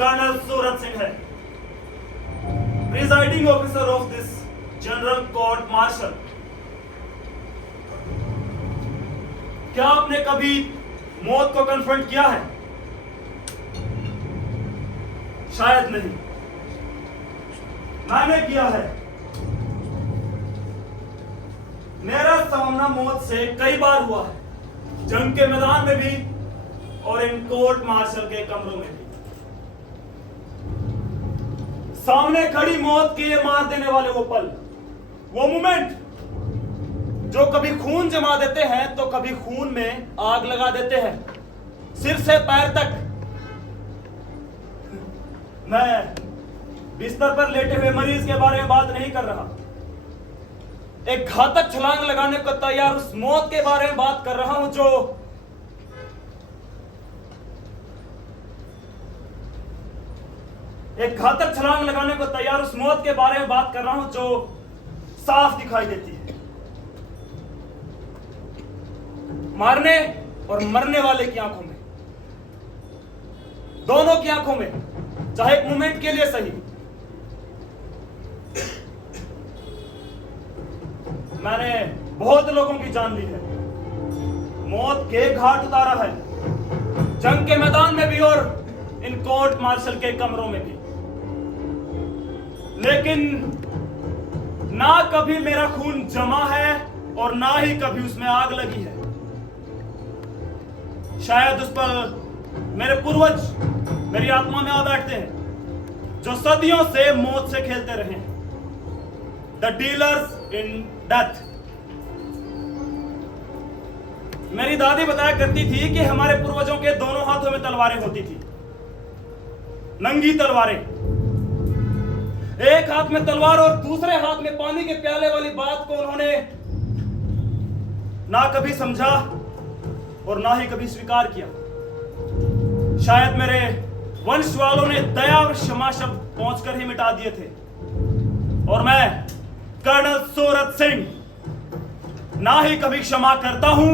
Colonel Suraj Singh है, presiding officer of this general court martial. क्या आपने कभी मौत को कन्फ्रंट किया है? शायद नहीं, मैंने किया है। मेरा सामना मौत से कई बार हुआ है, जंग के मैदान में भी और इन कोर्ट मार्शल के कमरों में भी। सामने खड़ी मौत के मार देने वाले वो पल, वो मोमेंट जो कभी खून जमा देते हैं तो कभी खून में आग लगा देते हैं, सिर से पैर तक। मैं बिस्तर पर लेटे हुए मरीज के बारे में बात नहीं कर रहा, एक घातक छलांग लगाने को तैयार उस मौत के बारे में बात कर रहा हूं जो एक घातक छलांग लगाने को तैयार उस मौत के बारे में बात कर रहा हूं जो साफ दिखाई देती है। मारने और मरने वाले की आंखों में, दोनों की आंखों में, चाहे एक मोमेंट के लिए सही। मैंने बहुत लोगों की जान ली है, मौत के घाट उतारा है, जंग के मैदान में भी और इन कोर्ट मार्शल के कमरों में भी। लेकिन ना कभी मेरा खून जमा है और ना ही कभी उसमें आग लगी है। शायद उस पर मेरे पूर्वज मेरी आत्मा में आ बैठते हैं, जो सदियों से मौत से खेलते रहे हैं। The dealers in death. मेरी दादी बताया करती थी कि हमारे पूर्वजों के दोनों हाथों में तलवारें होती थी, नंगी तलवारें। एक हाथ में तलवार और दूसरे हाथ में पानी के प्याले वाली बात को उन्होंने ना कभी समझा और ना ही कभी स्वीकार किया। शायद मेरे वंश वालों ने दया और क्षमा शब्द पहुंचकर ही मिटा दिए थे, और मैं कर्नल सूरज सिंह ना ही कभी क्षमा करता हूं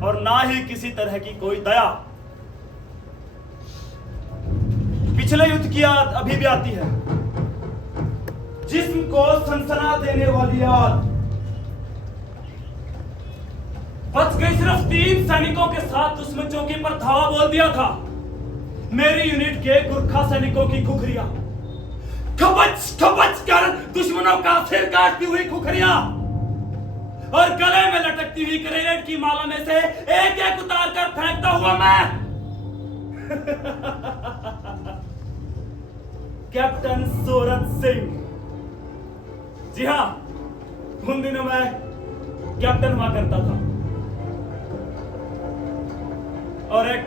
और ना ही किसी तरह की कोई दया। पिछले युद्ध की याद अभी भी आती है, जिस्म को सनसना देने वाली याद। बच गई सिर्फ 3 सैनिकों के साथ दुश्मन चौकी पर धावा बोल दिया था। मेरी यूनिट के गुरखा सैनिकों की खुखरियां खबच खबच कर दुश्मनों का सिर काटती हुई खुखरियां, और गले में लटकती हुई ग्रेनेड की माला में से एक एक उतार कर फेंकता हुआ मैं कैप्टन सूरज सिंह। जी हां, उन दिनों मैं कैप्टन हुआ करता था, और एक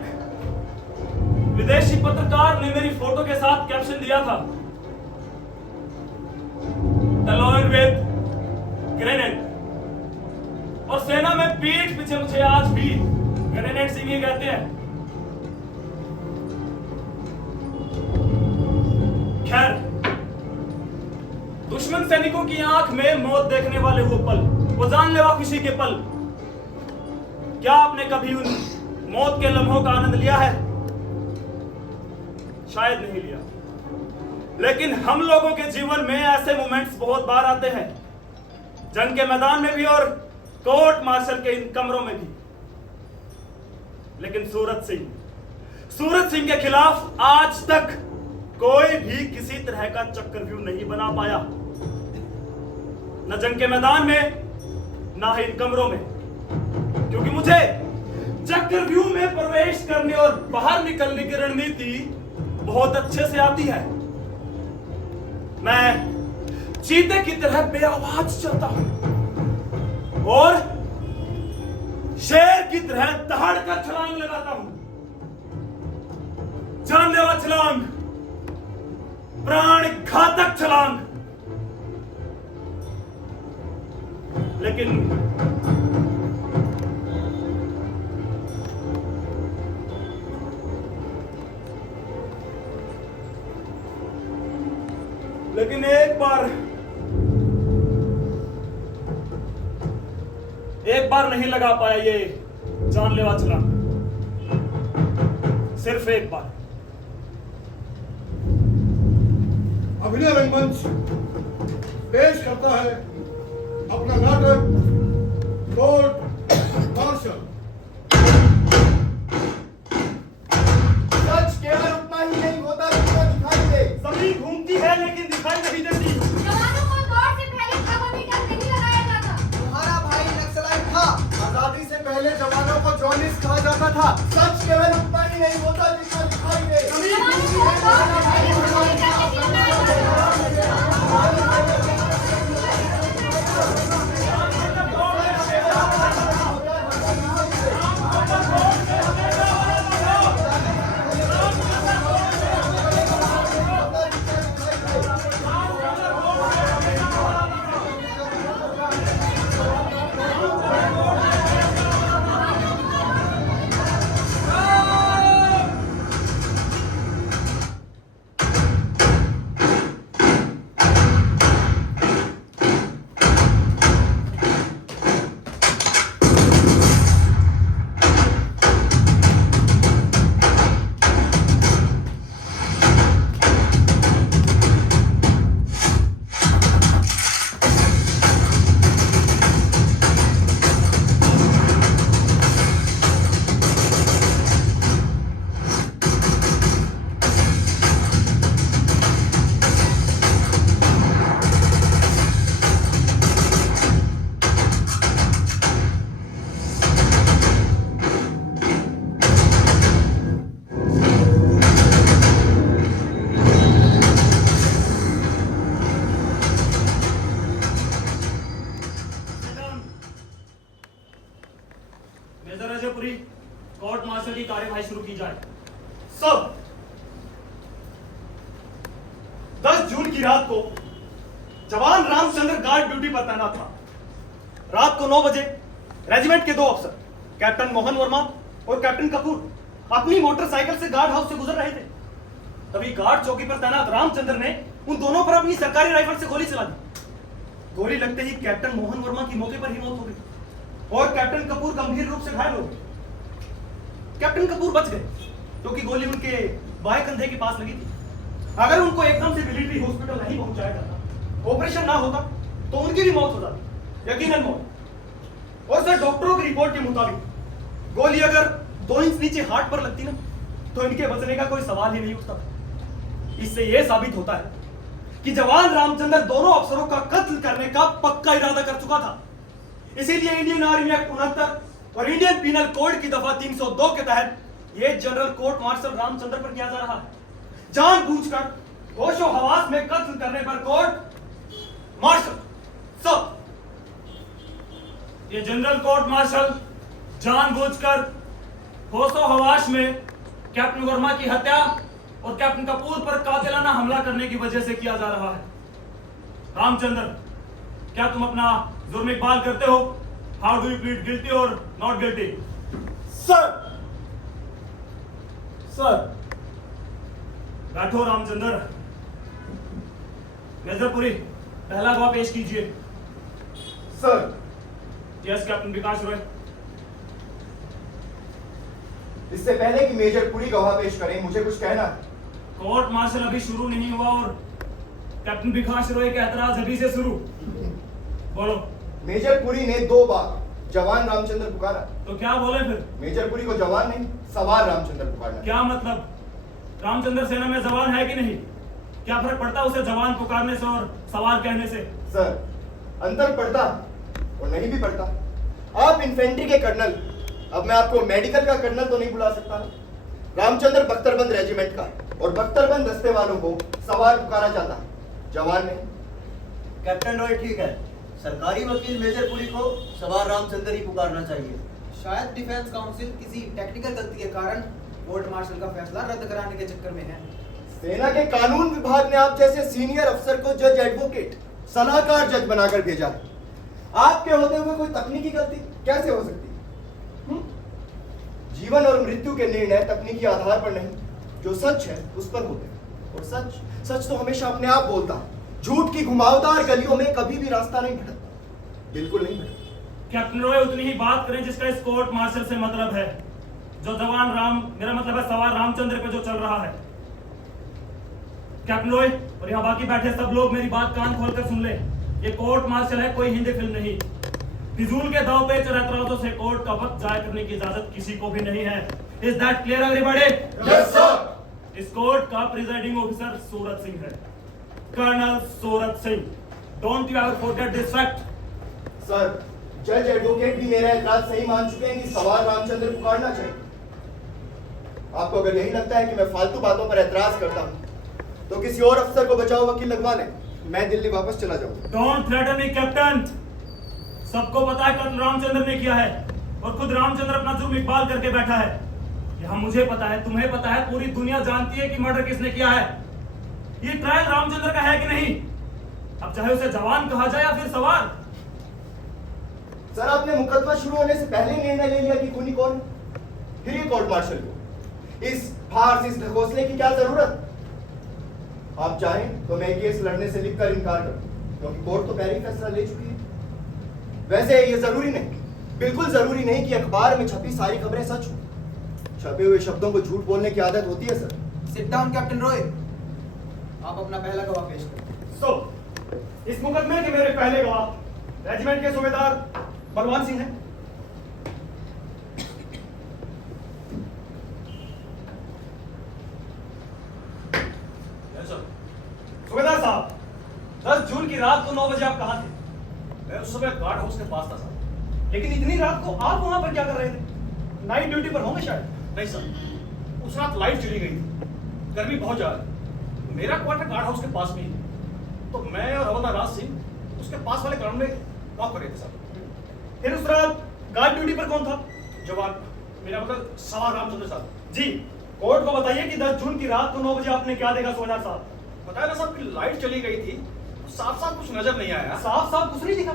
विदेशी पत्रकार ने मेरी फोटो के साथ कैप्शन दिया था, अलोन विद ग्रेनेड। और सेना में पीठ पीछे मुझे आज भी ग्रेनेड सिंह ही कहते हैं। खैर, दुश्मन सैनिकों की आंख में मौत देखने वाले वो पल, वो जानलेवा खुशी के पल, क्या आपने कभी उन मौत के लम्हों का आनंद लिया है? शायद नहीं लिया। लेकिन हम लोगों के जीवन में ऐसे मोमेंट्स बहुत बार आते हैं, जंग के मैदान में भी और कोर्ट मार्शल के इन कमरों में भी। लेकिन सूरज सिंह के खिलाफ आज तक कोई भी किसी तरह का चक्रव्यूह नहीं बना पाया, न जंग के मैदान में ना ही इन कमरों में, क्योंकि मुझे चक्रव्यूह में प्रवेश करने और बाहर निकलने की रणनीति बहुत अच्छे से आती है। मैं चीते की तरह बेआवाज चलता हूं और शेर की तरह दहाड़ कर छलांग लगाता हूं। जानलेवा छलांग, प्राण घातक छलांग। लेकिन एक बार नहीं लगा पाया ये जानलेवा छलांग, सिर्फ एक बार। अभिनय रंगमंच पेश करता है अपना नाटक कोर्ट मार्शल। सच केवल उतना ही नहीं होता जितना दिखाई दे। जमीन घूमती है लेकिन दिखाई नहीं देती। जवानों को दौड़ से पहले थर्मामीटर नहीं लगाया जाता। तुम्हारा भाई नक्सलाइट था। आजादी से पहले जवानों को जॉर्नलिस्ट कहा जाता था। सच केवल उतना ही नहीं होता जितना दिखाई दे। जवानों को दौड़ से पहले थर्मामीटर नहीं लगाया जाता। मेजर अजयपुरी, कोर्ट मार्शल की कार्यवाही शुरू की जाए। सब 10 जून की रात को जवान रामचंद्र गार्ड ड्यूटी पर तैनात था। रात को 9 बजे रेजिमेंट के 2 अफसर कैप्टन मोहन वर्मा और कैप्टन कपूर अपनी मोटरसाइकिल से गार्ड हाउस से गुजर रहे थे। तभी गार्ड चौकी पर तैनात रामचंद्र ने उन दोनों पर अपनी सरकारी राइफल से गोली चला दी। गोली लगते ही कैप्टन मोहन वर्मा की मौके पर ही मौत हो गई और कैप्टन कपूर गंभीर रूप से घायल हो गए। कैप्टन कपूर बच गए क्योंकि गोली उनके बाएं कंधे के पास लगी थी। अगर उनको एकदम से मिलिट्री हॉस्पिटल नहीं पहुंचाया जाता, ऑपरेशन ना होता, तो उनकी भी मौत हो जाती, यकीनन मौत। और सर, डॉक्टरों की रिपोर्ट के मुताबिक गोली अगर 2 इंच नीचे हार्ट पर लगती ना, तो इनके बचने का कोई सवाल ही नहीं उठता। इससे यह साबित होता है कि जवान रामचंद्र दोनों अफसरों का कत्ल करने का पक्का इरादा कर चुका था। इसीलिए इंडियन आर्मी एक्ट 69 और इंडियन पीनल कोड की दफा 302 के तहत यह जनरल कोर्ट मार्शल रामचंद्र पर किया जा रहा है। जानबूझकर होशो हवास में कत्ल करने पर कोर्ट मार्शल। सब ये जनरल कोर्ट मार्शल जानबूझकर होशो हवास में कैप्टन वर्मा की हत्या और कैप्टन कपूर पर कातिलाना हमला करने की वजह से किया जा रहा है। रामचंद्र, क्या तुम अपना जुर्म इकबाल करते हो? How do you plead guilty और नॉट गिल्टी? सर, सर, बैठो रामचंद्र। मेजरपुरी, पहला गवाह पेश कीजिए। सर, यस कैप्टन विकास रॉय। इससे पहले कि मेजर पुरी गवाह पेश करें, मुझे कुछ कहना है। कोर्ट मार्शल अभी शुरू नहीं हुआ और कैप्टन विकास रॉय के ऐतराज अभी से शुरू। बोलो। मेजर पुरी ने 2 बार जवान रामचंद्र पुकारा। तो क्या बोले फिर? मेजर पुरी को जवान नहीं, सवार रामचंद्र पुकारना। क्या मतलब? रामचंद्र सेना में जवान है कि नहीं? क्या फर्क पड़ता है उसे जवान पुकारने से और सवार कहने से? सर, अंतर पड़ता और नहीं भी पड़ता। आप इन्फेंट्री के कर्नल, अब मैं आपको मेडिकल का कर्नल तो नहीं बुला सकता ना। रामचंद्र बख्तरबंद रेजिमेंट का और बख्तरबंद दस्ते वालों को सवार पुकारा जाता है, जवान नहीं। कैप्टन रॉय ठीक है, सरकारी वकील मेजर पुरी को सवार रामचंद्र ही पुकारना चाहिए। शायद डिफेंस काउंसिल किसी टेक्निकल गलती के कारण कोर्ट मार्शल का फैसला रद्द कराने के चक्कर में है। सेना के कानून विभाग ने आप जैसे सीनियर अफसर को जज एडवोकेट, सलाहकार जज बनाकर भेजा है। आपके होते हुए कोई तकनीकी गलती कैसे हो सकती है? जीवन और मृत्यु के निर्णय तकनीकी आधार पर नहीं, जो सच है उस पर होते हैं। और सच सच तो हमेशा अपने आप बोलता है। झूठ की घुमावदार गलियों में कभी भी रास्ता नहीं भटकता, बिल्कुल नहीं भटकता। कैप्टन रॉय, उतनी ही बात करें जिसका इस कोर्ट मार्शल से मतलब है। जो जवान राम, मेरा मतलब है सवार रामचंद्र पे जो चल रहा है। कैप्टन रॉय और यहाँ बाकी बैठे सब लोग मेरी बात कान खोलकर सुन ले। ये कोर्ट मार्शल है, कोई हिंदी फिल्म नहीं। फिजूल के दाव पेच और एतराजों से कोर्ट का वक्त जाया करने की इजाजत किसी को भी नहीं है। Is that clear everybody? Yes sir. इस कोर्ट का प्रिजाइडिंग ऑफिसर सूरत सिंह है, colonel Surat Singh. Don't you ever forget this fact. Sir, जज एडवोकेट भी मेरा एतराज सही मान चुके हैं कि सवार रामचंद्र पुकारना चाहिए। आपको अगर यही लगता है कि मैं फालतू बातों पर एतराज करता हूं, तो किसी और अफसर को बचाओ वकील लगवा लें। मैं दिल्ली वापस चला जाऊंगा। Don't threaten me captain. सबको पता है कत्ल रामचंद्र ने किया है और खुद रामचंद्र अपना जुर्म इकबाल करके बैठा है। यह मुझे पता है, तुम्हें पता है, पूरी दुनिया जानती है कि मर्डर किसने किया है। ये ट्रायल रामचंद्र का है कि नहीं? अब चाहे उसे जवान कहा जाए या फिर सवार। सर, आपने मुकदमा शुरू होने से पहले निर्णय ले लिया कि खूनी कौन, फिर ये कोर्ट मार्शल को इस फार्स, इस ढकोसले की क्या जरूरत? आप चाहें तो मैं केस लड़ने से लिखकर इनकार कर दूं, क्योंकि कोर्ट तो पहले ही फैसला ले चुकी है। वैसे ये जरूरी नहीं, बिल्कुल जरूरी नहीं कि अखबार में छपी सारी खबरें सच हो। छपे हुए शब्दों को झूठ बोलने की आदत होती है sir. Sit down captain Roy, आप अपना पहला गवाह पेश करें। सो इस मुकदमे के मेरे पहले गवाह रेजिमेंट के सूबेदार बलवान सिंह हैं। सूबेदार साहब, 10 जून की रात को 9 बजे आप कहाँ थे? मैं उस समय गार्ड हाउस के पास था सर। लेकिन इतनी रात को आप वहां पर क्या कर रहे थे? नाइट ड्यूटी पर होंगे शायद। नहीं सर, उस रात लाइट चली गई थी, गर्मी बहुत ज्यादा। मेरा क्वार्टर गार्ड हाउस के पास में ही है, तो मैं और हवलदार राज सिंह उसके पास वाले ग्राउंड में वॉक कर रहे थे सर। फिर उस रात गार्ड ड्यूटी पर कौन था? जवान, मेरा मतलब सवार रामचंद्र साहब। जी, कोर्ट को बताइए कि 10 जून की रात को 9 बजे आपने क्या देखा सूबेदार साहब? बताया ना साहब कि लाइट चली गई थी, साफ साफ कुछ नजर नहीं आया। साफ साफ कुछ नहीं दिखा।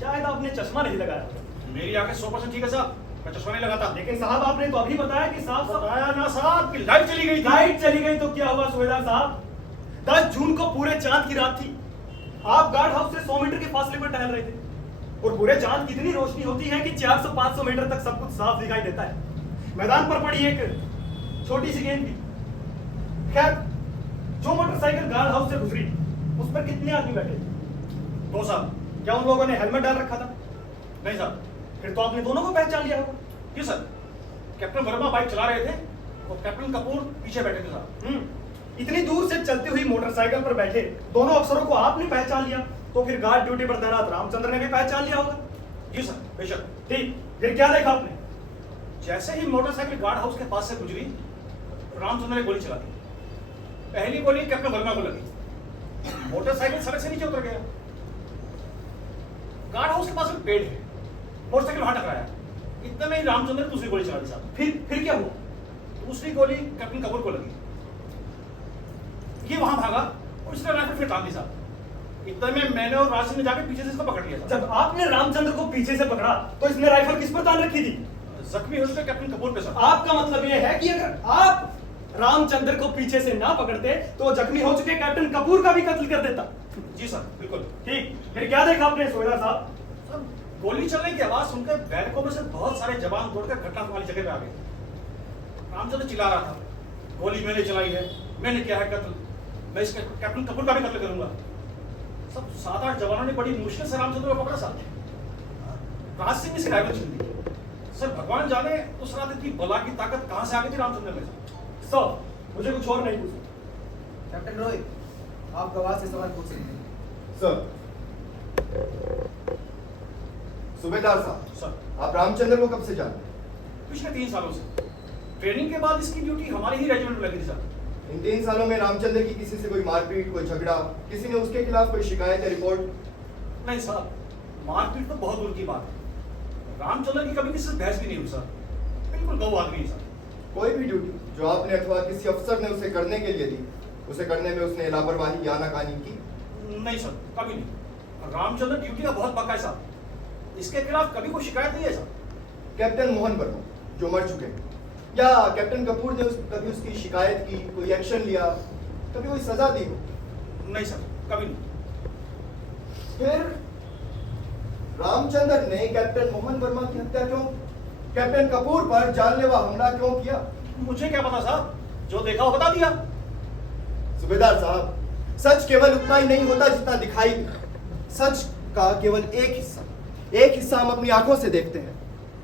शायद आपने चश्मा नहीं लगाया। मेरी आंखें 100% ठीक है साहब, मैं चश्मा नहीं लगाता। लेकिन साहब आपने तो अभी बताया कि साफ साफ बताया ना साहब कि लाइट चली गई थी। लाइट चली गई तो क्या हुआ सूबेदार साहब? 10 जून को पूरे चांद की रात थी। आप गार्ड हाउस से 100 मीटर के फासले पर टहल रहे थे और पूरे चांद की इतनी रोशनी होती है कि 400-500 मीटर तक सब कुछ साफ दिखाई देता है। मैदान पर पड़ी एक छोटी सी गेंद थी। खैर, जो मोटरसाइकिल गार्ड हाउस से गुजरी उस पर कितने आदमी बैठे थे? 2 साहब। क्या उन लोगों ने हेलमेट डाल रखा था? नहीं साहब। फिर तो आपने दोनों को पहचान लिया होगा। जी सर, कैप्टन वर्मा बाइक चला रहे थे और कैप्टन कपूर पीछे बैठे थे साहब। इतनी दूर से चलती हुई मोटरसाइकिल पर बैठे दोनों अफसरों को आपने पहचान लिया, तो फिर गार्ड ड्यूटी पर तैनात रामचंद्र ने भी पहचान लिया होगा। जी सर, बेशक। ठीक, फिर क्या देखा आपने? जैसे ही मोटरसाइकिल गार्ड हाउस के पास से गुजरी, रामचंद्र ने गोली चला दी। पहली गोली कैप्टन वर्मा को लगी, मोटरसाइकिल सड़क से नीचे उतर गया। गार्ड हाउस के पास एक पेड़ है, मोटरसाइकिल वहां टकराया। इतने में ही रामचंद्र ने दूसरी गोली चला दी साहब। फिर क्या हुआ? दूसरी गोली कैप्टन कपूर को लगी। ये वहां भागा और इसने राइफल फिर टांग दी साहब। इतने में मैंने और राज सिंह ने जाकर पीछे से इसको पकड़ लिया साहब। जब आपने रामचंद्र को पीछे से पकड़ा तो इसने राइफल किस पर तान रखी थी? जख्मी हो चुके कैप्टन कपूर पे साहब। आपका मतलब यह है कि अगर आप रामचंद्र को पीछे से ना पकड़ते तो जख्मी हो चुके कैप्टन कपूर का भी कत्ल कर देता। जी सर, बिल्कुल। ठीक, फिर क्या देखा आपने सूबेदार साहब? सर, गोली चलने की आवाज सुनकर बैरकों में से बहुत सारे जवान दौड़कर घटना वाली जगह पे आ गए। रामचंद्र चिल्ला रहा था, गोली मैंने चलाई है, मैंने किया है कत्ल, मैं इसके कैप्टन कपूर का भी कत्ल करूंगा। सब 7-8 जवानों ने बड़ी मुश्किल से रामचंद्र को पकड़ा साहब। राज सिंह ने इसकी राइफल छीन ली। सर, भगवान जाने उस रात इतनी बला की ताकत कहां से आ गई थी रामचंद्र में। सर, मुझे कुछ और नहीं पूछना। कैप्टन रॉय, आप गवाह से सवाल पूछ सकते हैं। सर, सूबेदार साहब, सर, आप रामचंद्र को कब से जानते हैं? पिछले 3 सालों से। ट्रेनिंग के बाद इसकी ड्यूटी हमारे ही रेजिमेंट में लगी थी सर। इन 3 सालों में रामचंद्र की किसी से कोई मारपीट, कोई झगड़ा, किसी ने उसके खिलाफ कोई शिकायत या रिपोर्ट? नहीं साहब, मारपीट तो बहुत दूर की बात है। रामचंद्र की कभी किसी से बहस भी नहीं हुई सर। बिल्कुल गौ आदमी है सर। कोई भी ड्यूटी जो आपने अथवा किसी अफसर ने उसे करने के लिए दी, उसे करने में उसने लापरवाही या नाकानी की? नहीं सर, कभी नहीं। रामचंद्र ड्यूटी का बहुत पक्का है साहब। इसके खिलाफ कभी कोई शिकायत नहीं है सर। कैप्टन मोहन वर्मा जो मर चुके हैं, या कैप्टन कपूर ने कभी उसकी शिकायत की, कोई एक्शन लिया, कभी कोई सजा दी हो? नहीं सर, कभी नहीं। फिर रामचंद्र ने कैप्टन मोहन वर्मा की हत्या क्यों, कैप्टन कपूर पर जानलेवा हमला क्यों किया? मुझे क्या पता साहब, जो देखा वो बता दिया। सूबेदार साहब, सच केवल उतना ही नहीं होता जितना दिखाई देता। सच का केवल एक हिस्सा हम अपनी आंखों से देखते हैं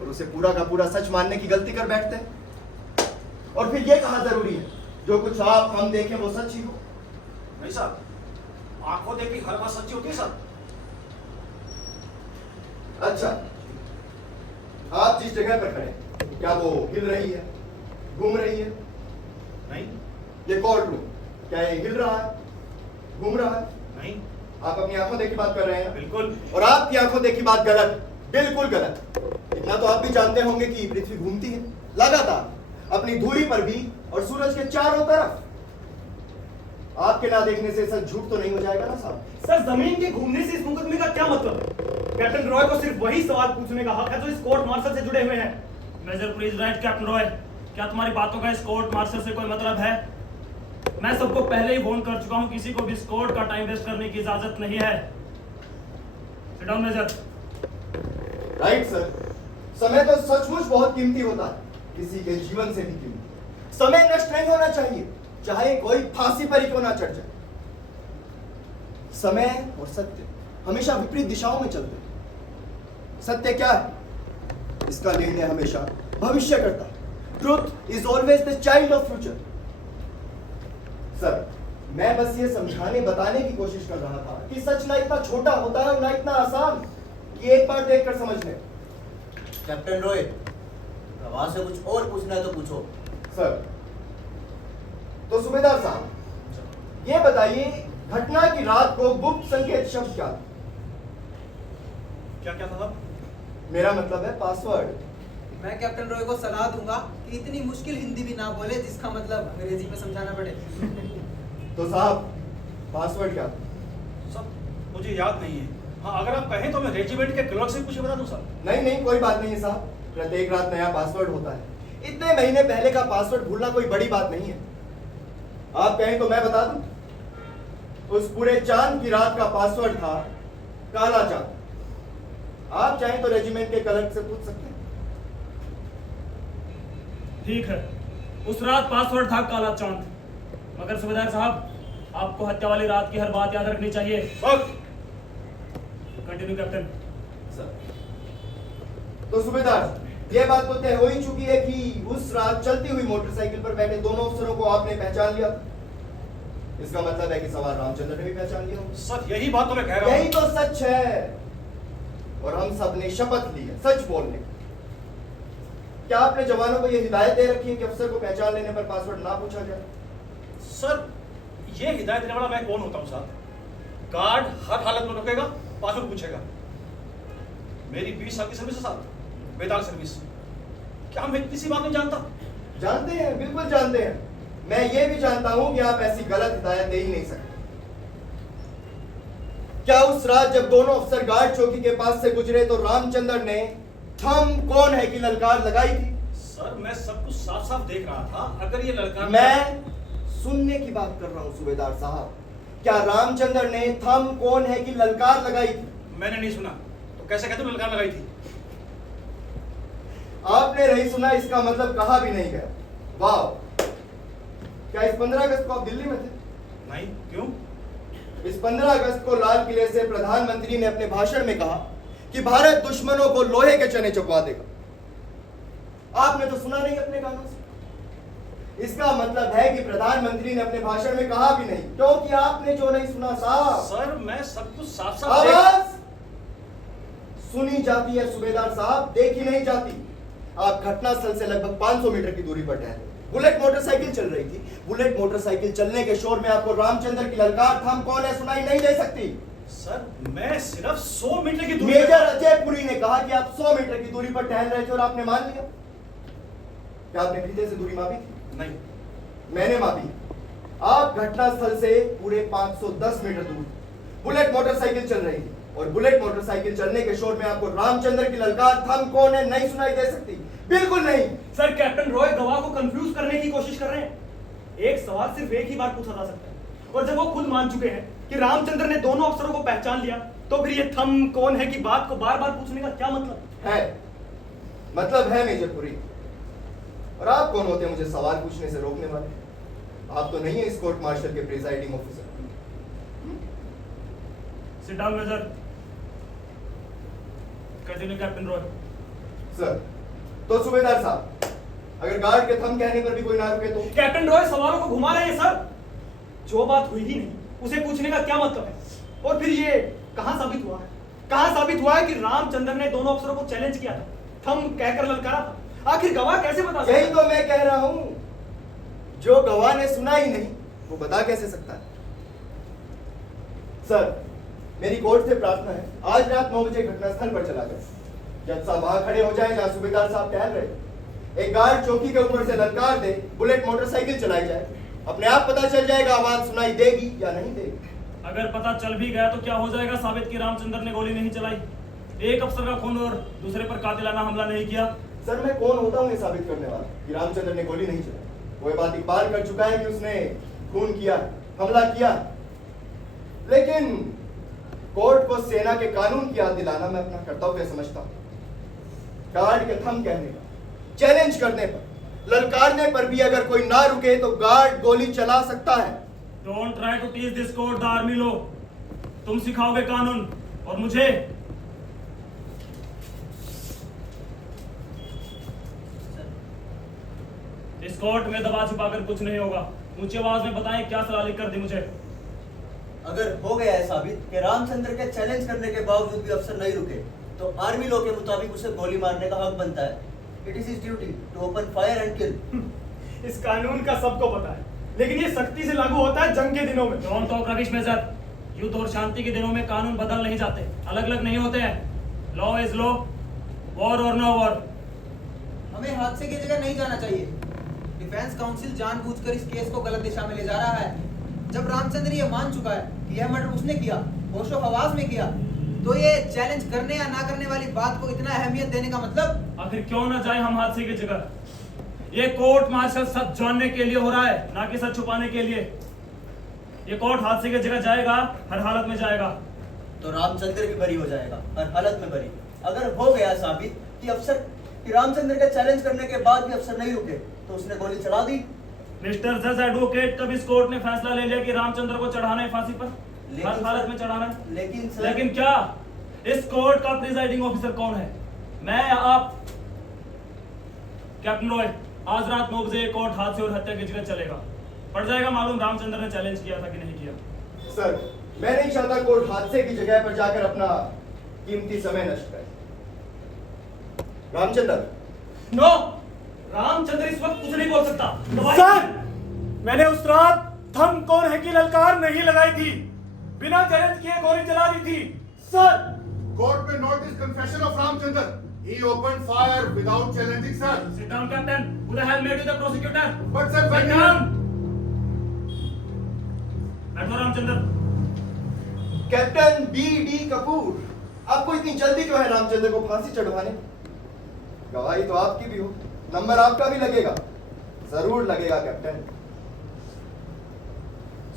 और उसे पूरा का पूरा सच मानने की गलती कर बैठते हैं। और फिर यह कहना जरूरी है जो कुछ आप हम देखें वो सच ही हो। नहीं सर, आंखों देखी हर बात सच्ची होती है सर। अच्छा, आप जिस जगह पर खड़े हैं, क्या वो हिल रही है, घूम रही है? नहीं। ये कोर्ट रूम, क्या ये हिल रहा है, घूम रहा है? नहीं। आप अपनी आंखों देखी बात कर रहे हैं? बिल्कुल। और आपकी आंखों देखी बात गलत, बिल्कुल गलत। इतना तो आप भी जानते होंगे कि पृथ्वी घूमती है लगातार अपनी धुरी पर भी और सूरज के चारों तरफ। आपके ना देखने से सच झूठ तो नहीं हो जाएगा ना साहब? सर, जमीन के घूमने से इस मुकदमे का क्या मतलब है? कैप्टन रॉय को सिर्फ वही सवाल पूछने का हक है जो इस कोर्ट मार्शल से जुड़े हुए हैं। Major police right captain Roy, क्या तुम्हारी बातों का इस कोर्ट मार्शल से कोई मतलब है? मैं सबको पहले ही वार्न कर चुका हूं, किसी को भी इस कोर्ट का टाइम वेस्ट करने की इजाजत नहीं है। Sit down major. Right sir, समय तो सचमुच बहुत कीमती होता है, किसी के जीवन से भी कीमती। समय नष्ट नहीं होना चाहिए, चाहे कोई फांसी पर ही क्यों ना चढ़ जाए। समय और सत्य हमेशा विपरीत दिशाओं में चलते हैं। सत्य क्या है, इसका निर्णय हमेशा भविष्य करता है। Truth is always the child of future. Sir, मैं बस ये समझाने बताने की कोशिश कर रहा था कि सच ना इतना छोटा होता है और ना इतना आसान कि एक बार देखकर समझ लें। कैप्टन रॉय, प्रवास से कुछ और पूछना है तो पूछो। सर, तो सूबेदार साहब, ये बताइए घटना की रात को गुप्त संकेत शब्द क्या था? क्या क्या था? मेरा मतलब है पासवर्ड। मैं कैप्टन रॉय को सलाह दूंगा कि इतनी मुश्किल हिंदी भी ना बोले जिसका मतलब अंग्रेजी में समझाना पड़े। तो साहब, पासवर्ड क्या था? सर, मुझे याद नहीं है। हाँ, अगर आप कहें तो मैं रेजिमेंट के क्लर्क से पूछे बता दूं सर। नहीं नहीं, कोई बात नहीं है साहब, प्रत्येक रात नया पासवर्ड होता है। इतने महीने पहले का पासवर्ड भूलना कोई बड़ी बात नहीं है। आप कहें तो मैं बता दूं, उस पूरे चांद की रात का पासवर्ड था काला चांद। आप चाहें तो रेजिमेंट के क्लर्क से पूछ सकते हैं। ठीक है, उस रात पासवर्ड था काला चांद, मगर सूबेदार साहब, आपको हत्या वाली रात की हर बात याद रखनी चाहिए। Continue captain. सर, तो सूबेदार, यह बात तो तय हो ही चुकी है कि उस रात चलती हुई मोटरसाइकिल पर बैठे दोनों अफसरों को आपने पहचान लिया। इसका मतलब है कि सवार रामचंद्र ने भी पहचान लिया होगा। सर, यही बात तो मैं कह रहा यही हूँ। तो सच है, और हम सब ने शपथ ली है सच बोलने की। क्या आपने जवानों को यह हिदायत दे रखी है कि अफसर को पहचान लेने पर पासवर्ड ना पूछा जाए? सर, ये हिदायत देने वाला मैं कौन होता हूँ साहब? गार्ड हर हालत में रुकेगा, पासवर्ड पूछेगा। मेरी 20 साल की सर्विस है साहब, बेताल सर्विस। क्या मैं किसी बात नहीं जानता? जानते हैं, बिल्कुल जानते हैं। मैं ये भी जानता हूं कि आप ऐसी गलत हिदायत दे ही नहीं सकते। क्या उस रात जब दोनों अफसर गार्ड चौकी के पास से गुजरे तो रामचंद्र ने थम कौन है कि ललकार लगाई थी? सर, मैं सब कुछ साफ साफ देख रहा था। अगर ये लड़का मैं सुनने की बात कर रहा हूं सूबेदार साहब। क्या रामचंद्र ने थम कौन है कि ललकार लगाई थी? मैंने नहीं सुना, तो कैसे कहते हो ललकार लगाई थी? आपने नहीं सुना, इसका मतलब कहा भी नहीं गया। वाह! क्या इस 15 अगस्त को आप दिल्ली में थे? नहीं, क्यों? इस 15 अगस्त को लाल किले से प्रधानमंत्री ने अपने भाषण में कहा कि भारत दुश्मनों को लोहे के चने चबवा देगा। आपने तो सुना नहीं अपने कानों से। इसका मतलब है कि प्रधानमंत्री ने अपने भाषण में कहा भी नहीं, क्योंकि आपने जो नहीं सुना साहब। सर, मैं सब कुछ साफ साफ आवाज सुनी जाती है सूबेदार साहब, देखी नहीं जाती। आप घटनास्थल से लगभग 500 मीटर की दूरी पर ठहरे। बुलेट मोटरसाइकिल चल रही थी। बुलेट मोटरसाइकिल चलने के शोर में आपको रामचंद्र की ललकार थम कौन है सुनाई नहीं दे सकती। सर, मैं सिर्फ 100 मीटर की दूरी मेजर अजय पुरी ने कहा कि आप 100 मीटर की दूरी पर टहल रहे थे और आपने मान लिया। क्या आपने फीते से दूरी मापी थी? नहीं। मैंने मापी। आप घटनास्थल से पूरे 510 मीटर दूर। बुलेट मोटरसाइकिल चल रही थी और बुलेट मोटरसाइकिल चलने के शोर में आपको रामचंद्र की ललकार थम कौन है नहीं सुनाई दे सकती? बिल्कुल नहीं। सर, कैप्टन रॉय गवाह को कंफ्यूज करने की कोशिश कर रहे हैं। एक सवाल सिर्फ एक ही बार पूछा जा सकता है, और जब वो खुद मान चुके हैं कि रामचंद्र ने दोनों अफसरों को पहचान लिया, तो फिर ये थम कौन है की बात को बार बार पूछने का क्या मतलब है? मतलब है मेजर पुरी। और आप कौन होते हैं मुझे सवाल पूछने से रोकने वाले? आप तो नहीं है इस कोर्ट मार्शल के presiding officer. Sit down major. Continue captain Roy. Sir, तो सूबेदार साहब, अगर गार्ड के थंब कहने पर भी कोई ना रुके तो? कैप्टन रॉय सवालों को घुमा रहे हैं सर। जो बात हुई ही नहीं उसे पूछने का क्या मतलब है? और फिर ये कहां साबित हुआ है? कहां साबित हुआ है कि रामचंद्र ने दोनों अफसरों को चैलेंज किया था, थंब कहकर ललकारा था? आखिर गवाह कैसे बता सकता है? यही तो मैं कह रहा हूं, जो गवाह ने सुना ही नहीं वो बता कैसे सकता है? सर, मेरी कोर्ट से प्रार्थना है, आज रात 9 बजे घटनास्थल पर चला जाए। जज साहब वहां खड़े हो जाए जहां सूबेदार साहब टहल रहे। एक गार्ड चौकी के ऊपर से ललकार दे, बुलेट मोटरसाइकिल चलाई जाए, अपने आप पता चल जाएगा आवाज सुनाई देगी या नहीं देगी। अगर पता चल भी गया तो क्या हो जाएगा साबित कि रामचंद्र ने गोली नहीं चलाई, एक अफसर का खून और दूसरे पर कातिलाना हमला नहीं किया? सर, मैं कौन होता हूं ये साबित करने वाला कि रामचंद्र ने गोली नहीं चलाई? वो ये बात इकबाल कर चुका है कि उसने खून किया, हमला किया। लेकिन कोर्ट को सेना के कानून की याद दिलाना मैं अपना कर्तव्य समझता हूं। गार्ड के थंब कहने पर, चैलेंज करने पर, ललकारने पर भी अगर कोई ना रुके तो गार्ड गोली चला सकता है। Don't try to teach this court the army law. तुम सिखाओगे कानून और मुझे इस कोर्ट में दबा छुपाकर कुछ नहीं होगा। ऊंची आवाज में बताएं क्या सलाह लिख कर दी मुझे। अगर हो गया है साबित कि रामचंद्र के चैलेंज करने के बावजूद भी अफसर नहीं रुके तो आर्मी लॉ के मुताबिक उसे गोली मारने का हक बनता है। It is his duty to open fire and kill. इस कानून का सबको पता है, लेकिन ये सख्ती से लागू होता है जंग के दिनों में। Don't talk rubbish major. युद्ध और शांति के दिनों में कानून बदल नहीं जाते, अलग अलग नहीं होते हैं। लॉ इज लॉ, वॉर और नो वॉर। हमें हादसे की जगह नहीं जाना चाहिए। डिफेंस काउंसिल जानबूझकर इस केस को गलत दिशा में ले जा रहा है। जब रामचंद्र ये मान चुका है कि यह मर्डर उसने किया, होशो हवास में किया, तो ये चैलेंज करने या ना करने वाली बात को इतना अहमियत देने का मतलब? आखिर क्यों ना जाए हम हादसे की जगह? ये कोर्ट मार्शल सच जानने के लिए हो रहा है, ना कि सच छुपाने के लिए। ये कोर्ट हादसे की जगह जाएगा, हर हालत में जाएगा। तो रामचंद्र भी बरी हो जाएगा, हर हालत में बरी। अगर हो गया साबित कि रामचंद्र के चैलेंज करने के बाद भी अफसर नहीं रुके तो उसने गोली चला दी। मिस्टर जज एडवोकेट, कब इस कोर्ट ने फैसला ले लिया कि रामचंद्र को चढ़ाना है फांसी पर? हर हालत में चढ़ाना है। लेकिन सर, लेकिन क्या? इस कोर्ट का प्रिजाइडिंग ऑफिसर कौन है? मैं या आप? कैप्टन रॉय, आज रात 9 बजे कोर्ट हादसे और हत्या की जगह चलेगा। पड़ जाएगा मालूम रामचंद्र ने चैलेंज किया था कि नहीं किया। सर, मैं नहीं चाहता कोर्ट हादसे की जगह पर जाकर अपना कीमती समय नष्ट करे। रामचंद्र। नो, रामचंद्र इस वक्त कुछ नहीं बोल सकता। सर, मैंने उस रात थंब कौन है की ललकार नहीं लगाई थी, बिना चैलेंज किए गोली चला दी थी। सर, कोर्ट में note this confession of Ramchandra. He opened fire without challenging, sir. Sit down, Captain. Who the hell made you the prosecutor? But sir, Sit when down. बैठो रामचंद्र। Captain B.D. कपूर, आपको इतनी जल्दी क्यों है रामचंद्र को फांसी चढ़वाने? गवाही तो आपकी भी हो, नंबर आपका भी लगेगा, जरूर लगेगा कैप्टन।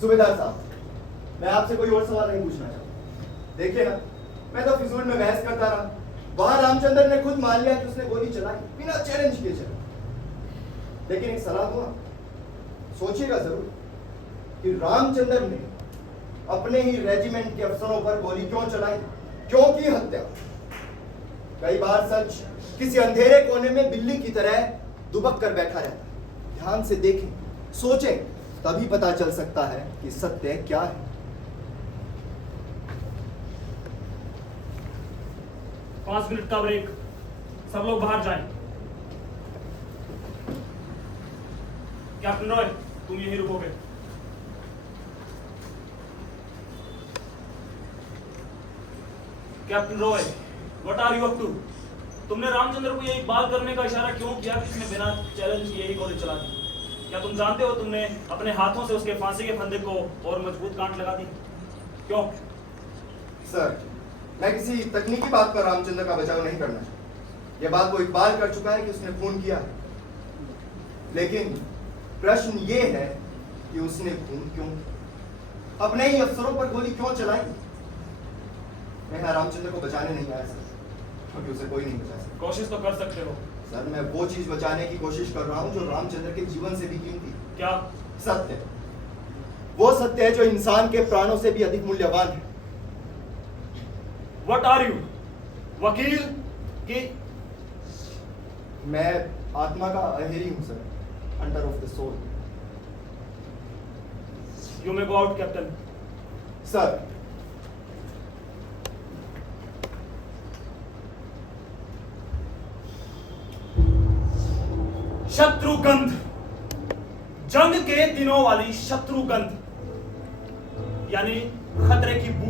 सूबेदार साहब, मैं आपसे कोई और सवाल नहीं पूछना चाहता। देखिए ना, मैं तो फिजूल में बहस करता रहा। वहां रामचंद्र ने खुद मान लिया कि उसने गोली चलाई, बिना चैलेंज किए चलाई। लेकिन एक सलाह दूंगा, सोचिएगा जरूर कि रामचंद्र ने अपने ही रेजिमेंट के अफसरों पर गोली क्यों चलाई, क्यों की हत्या। कई बार सच किसी अंधेरे कोने में बिल्ली की तरह दुबक कर बैठा रहता है। ध्यान से देखें, सोचें, तभी पता चल सकता है कि सत्य क्या है। 5 मिनट का ब्रेक, सब लोग बाहर जाएं। कैप्टन रॉय, तुम यहीं रुकोगे। Captain Roy, what are you up to? तुमने रामचंद्र को ये इकबाल करने का इशारा क्यों किया कि इसने बिना चैलेंज किए ही गोली चला दी? क्या तुम जानते हो तुमने अपने हाथों से उसके फांसी के फंदे को और मजबूत गांठ लगा दी? क्यों? सर, मैं किसी तकनीकी बात पर रामचंद्र का बचाव नहीं करना चाहता। यह बात वो इकबाल कर चुका है कि उसने खून किया है। लेकिन प्रश्न ये है कि उसने खून क्यों, अपने ही अफसरों पर गोली क्यों चलाई? मैं यहाँ रामचंद्र को बचाने नहीं आया सर, क्योंकि उसे कोई नहीं बचा सकता। कोशिश तो कर सकते हो। सर, मैं वो चीज बचाने की कोशिश कर रहा हूँ जो रामचंद्र के जीवन से भी कीमती। क्या? सत्य, वो सत्य है जो इंसान के प्राणों से भी अधिक मूल्यवान है। What are you? वकील की मैं आत्मा का अहेरी हूं sir, hunter of the soul. You may go out, Captain. Sir, शत्रुगंध, जंग के दिनों वाली शत्रुगंध, यानी खतरे की बू।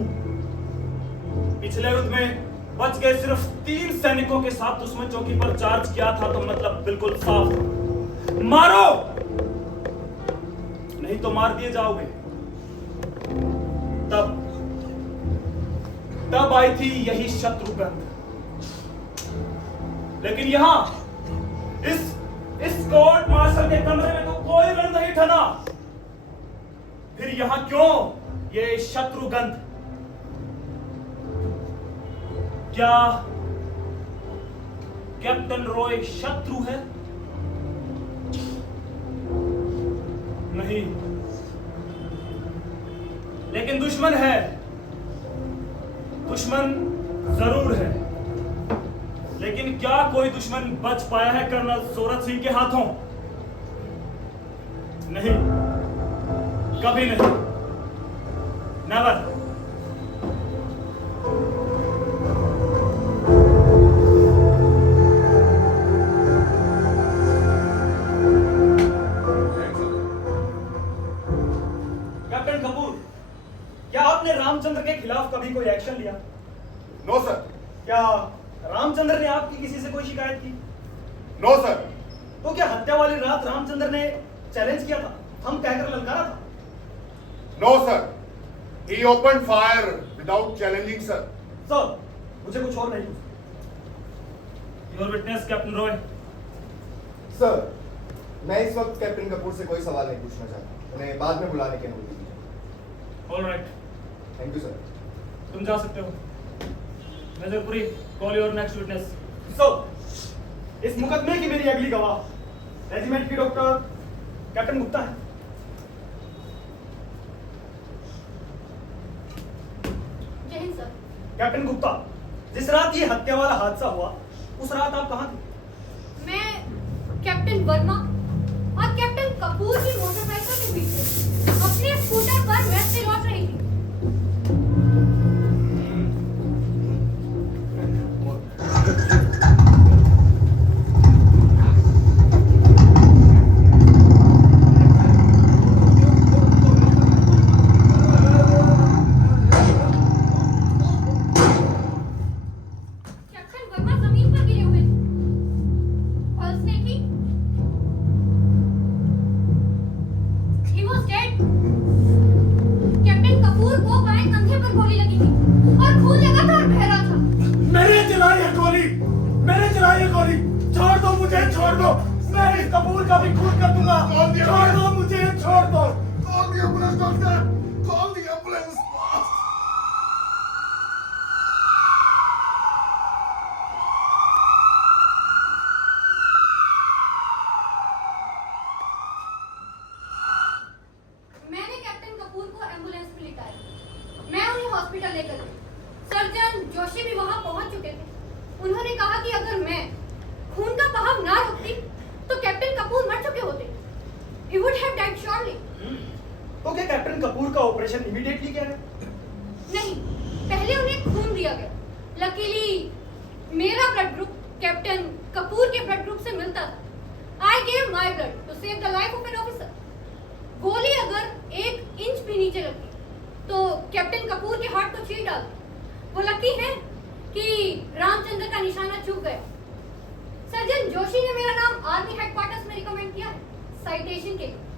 पिछले युद्ध में बच गए सिर्फ 3 सैनिकों के साथ दुश्मन चौकी पर चार्ज किया था, तो मतलब बिल्कुल साफ, मारो नहीं तो मार दिए जाओगे। तब आई थी यही शत्रुगंध। लेकिन यहां इस कोर्ट मार्शल के कमरे में तो कोई रण नहीं ठना। फिर यहां क्यों ये शत्रुगंध? क्या कैप्टन रॉय शत्रु है? नहीं, लेकिन दुश्मन है, दुश्मन जरूर है। लेकिन क्या कोई दुश्मन बच पाया है कर्नल सोरत सिंह के हाथों? नहीं, कभी नहीं, नेवर। कैप्टन कपूर, क्या आपने रामचंद्र के खिलाफ कभी कोई एक्शन लिया? No sir. क्या रामचंद्र ने आपकी किसी से कोई शिकायत की? No sir. तो क्या हत्या वाली रात रामचंद्र ने चैलेंज किया था, हम कहकर ललकारा था? No sir. He opened fire without challenging, sir. Sir, मुझे कुछ और नहीं। Your witness captain Roy. Sir, मैं इस वक्त कैप्टन कपूर से कोई सवाल नहीं पूछना चाहता। उन्हें बाद में बुलाने की अनुमति दीजिए। All right, thank you sir. तुम जा सकते हो। मेजरपुरी, call your next witness. Sir, इस मुकदमे की मेरी अगली गवाह रेजिमेंट की डॉक्टर कैप्टन गुप्ता है। जय हिंद सर। कैप्टन गुप्ता, जिस रात ये हत्या वाला हादसा हुआ, उस रात आप कहाँ थे? मैं कैप्टन वर्मा और कैप्टन कपूर की मोटरसाइकिल के पीछे अपने स्कूटर पर मेस से लौट रही थी। कैप्टन वर्मा जमीन पर गिरे हुए थे। पल्स नहीं थी। He was dead. Captain Kapoor को बाएं कंधे पर गोली लगी थी और खून लगातार बह रहा था। मैंने चलाई है गोली, मैंने चलाई है गोली। छोड़ दो मुझे, छोड़ दो। मैं इस कपूर का भी खून कर दूंगा। छोड़ दो मुझे, छोड़ दो। Call the ambulance, doctor. Call the ambulance. मैंने कैप्टन कपूर को एम्बुलेंस में लिटाया। मैं उन्हें हॉस्पिटल लेकर गई। सर्जन जोशी भी वहां पहुंच चुके थे। उन्होंने कहा कि अगर मैं खून का बहाव ना रोकती तो कैप्टन कपूर मर चुके होते। He would have died surely. तो क्या कैप्टन कपूर का ऑपरेशन इमीडिएटली किया गया? नहीं, पहले उन्हें खून दिया गया। लकीली मेरा ब्लड ग्रुप कैप्टन कपूर के ब्लड ग्रुप से मिलता था। I gave my blood to save the life of an officer. गोली अगर 1 इंच भी नीचे लगती तो कैप्टन कपूर के हार्ट को चीर डालती। वो लकी है कि रामचंद्र का निशाना चूक गया। सर्जन जोशी ने मेरा नाम आर्मी हेडक्वार्टर्स में रिकमेंड किया है साइटेशन के लिए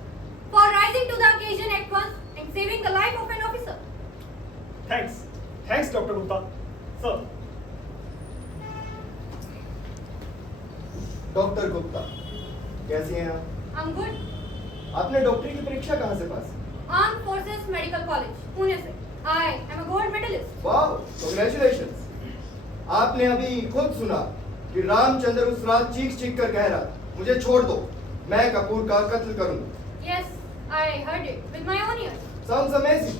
for rising to the occasion at once and saving the life of an officer. Thanks doctor Gupta. Sir, doctor Gupta, कैसी हैं आप? I'm good. आपने डॉक्टरी की परीक्षा कहाँ से पास? Armed Forces Medical College, Pune से। I am a gold medalist. वाह, कांग्रेचुलेशंस। आपने अभी खुद सुना कि रामचंद्र उस रात चीख चीख कर कह रहा था, मुझे छोड़ दो, मैं कपूर का कत्ल करूंगा। Yes, I heard it with my own ears. Sounds amazing.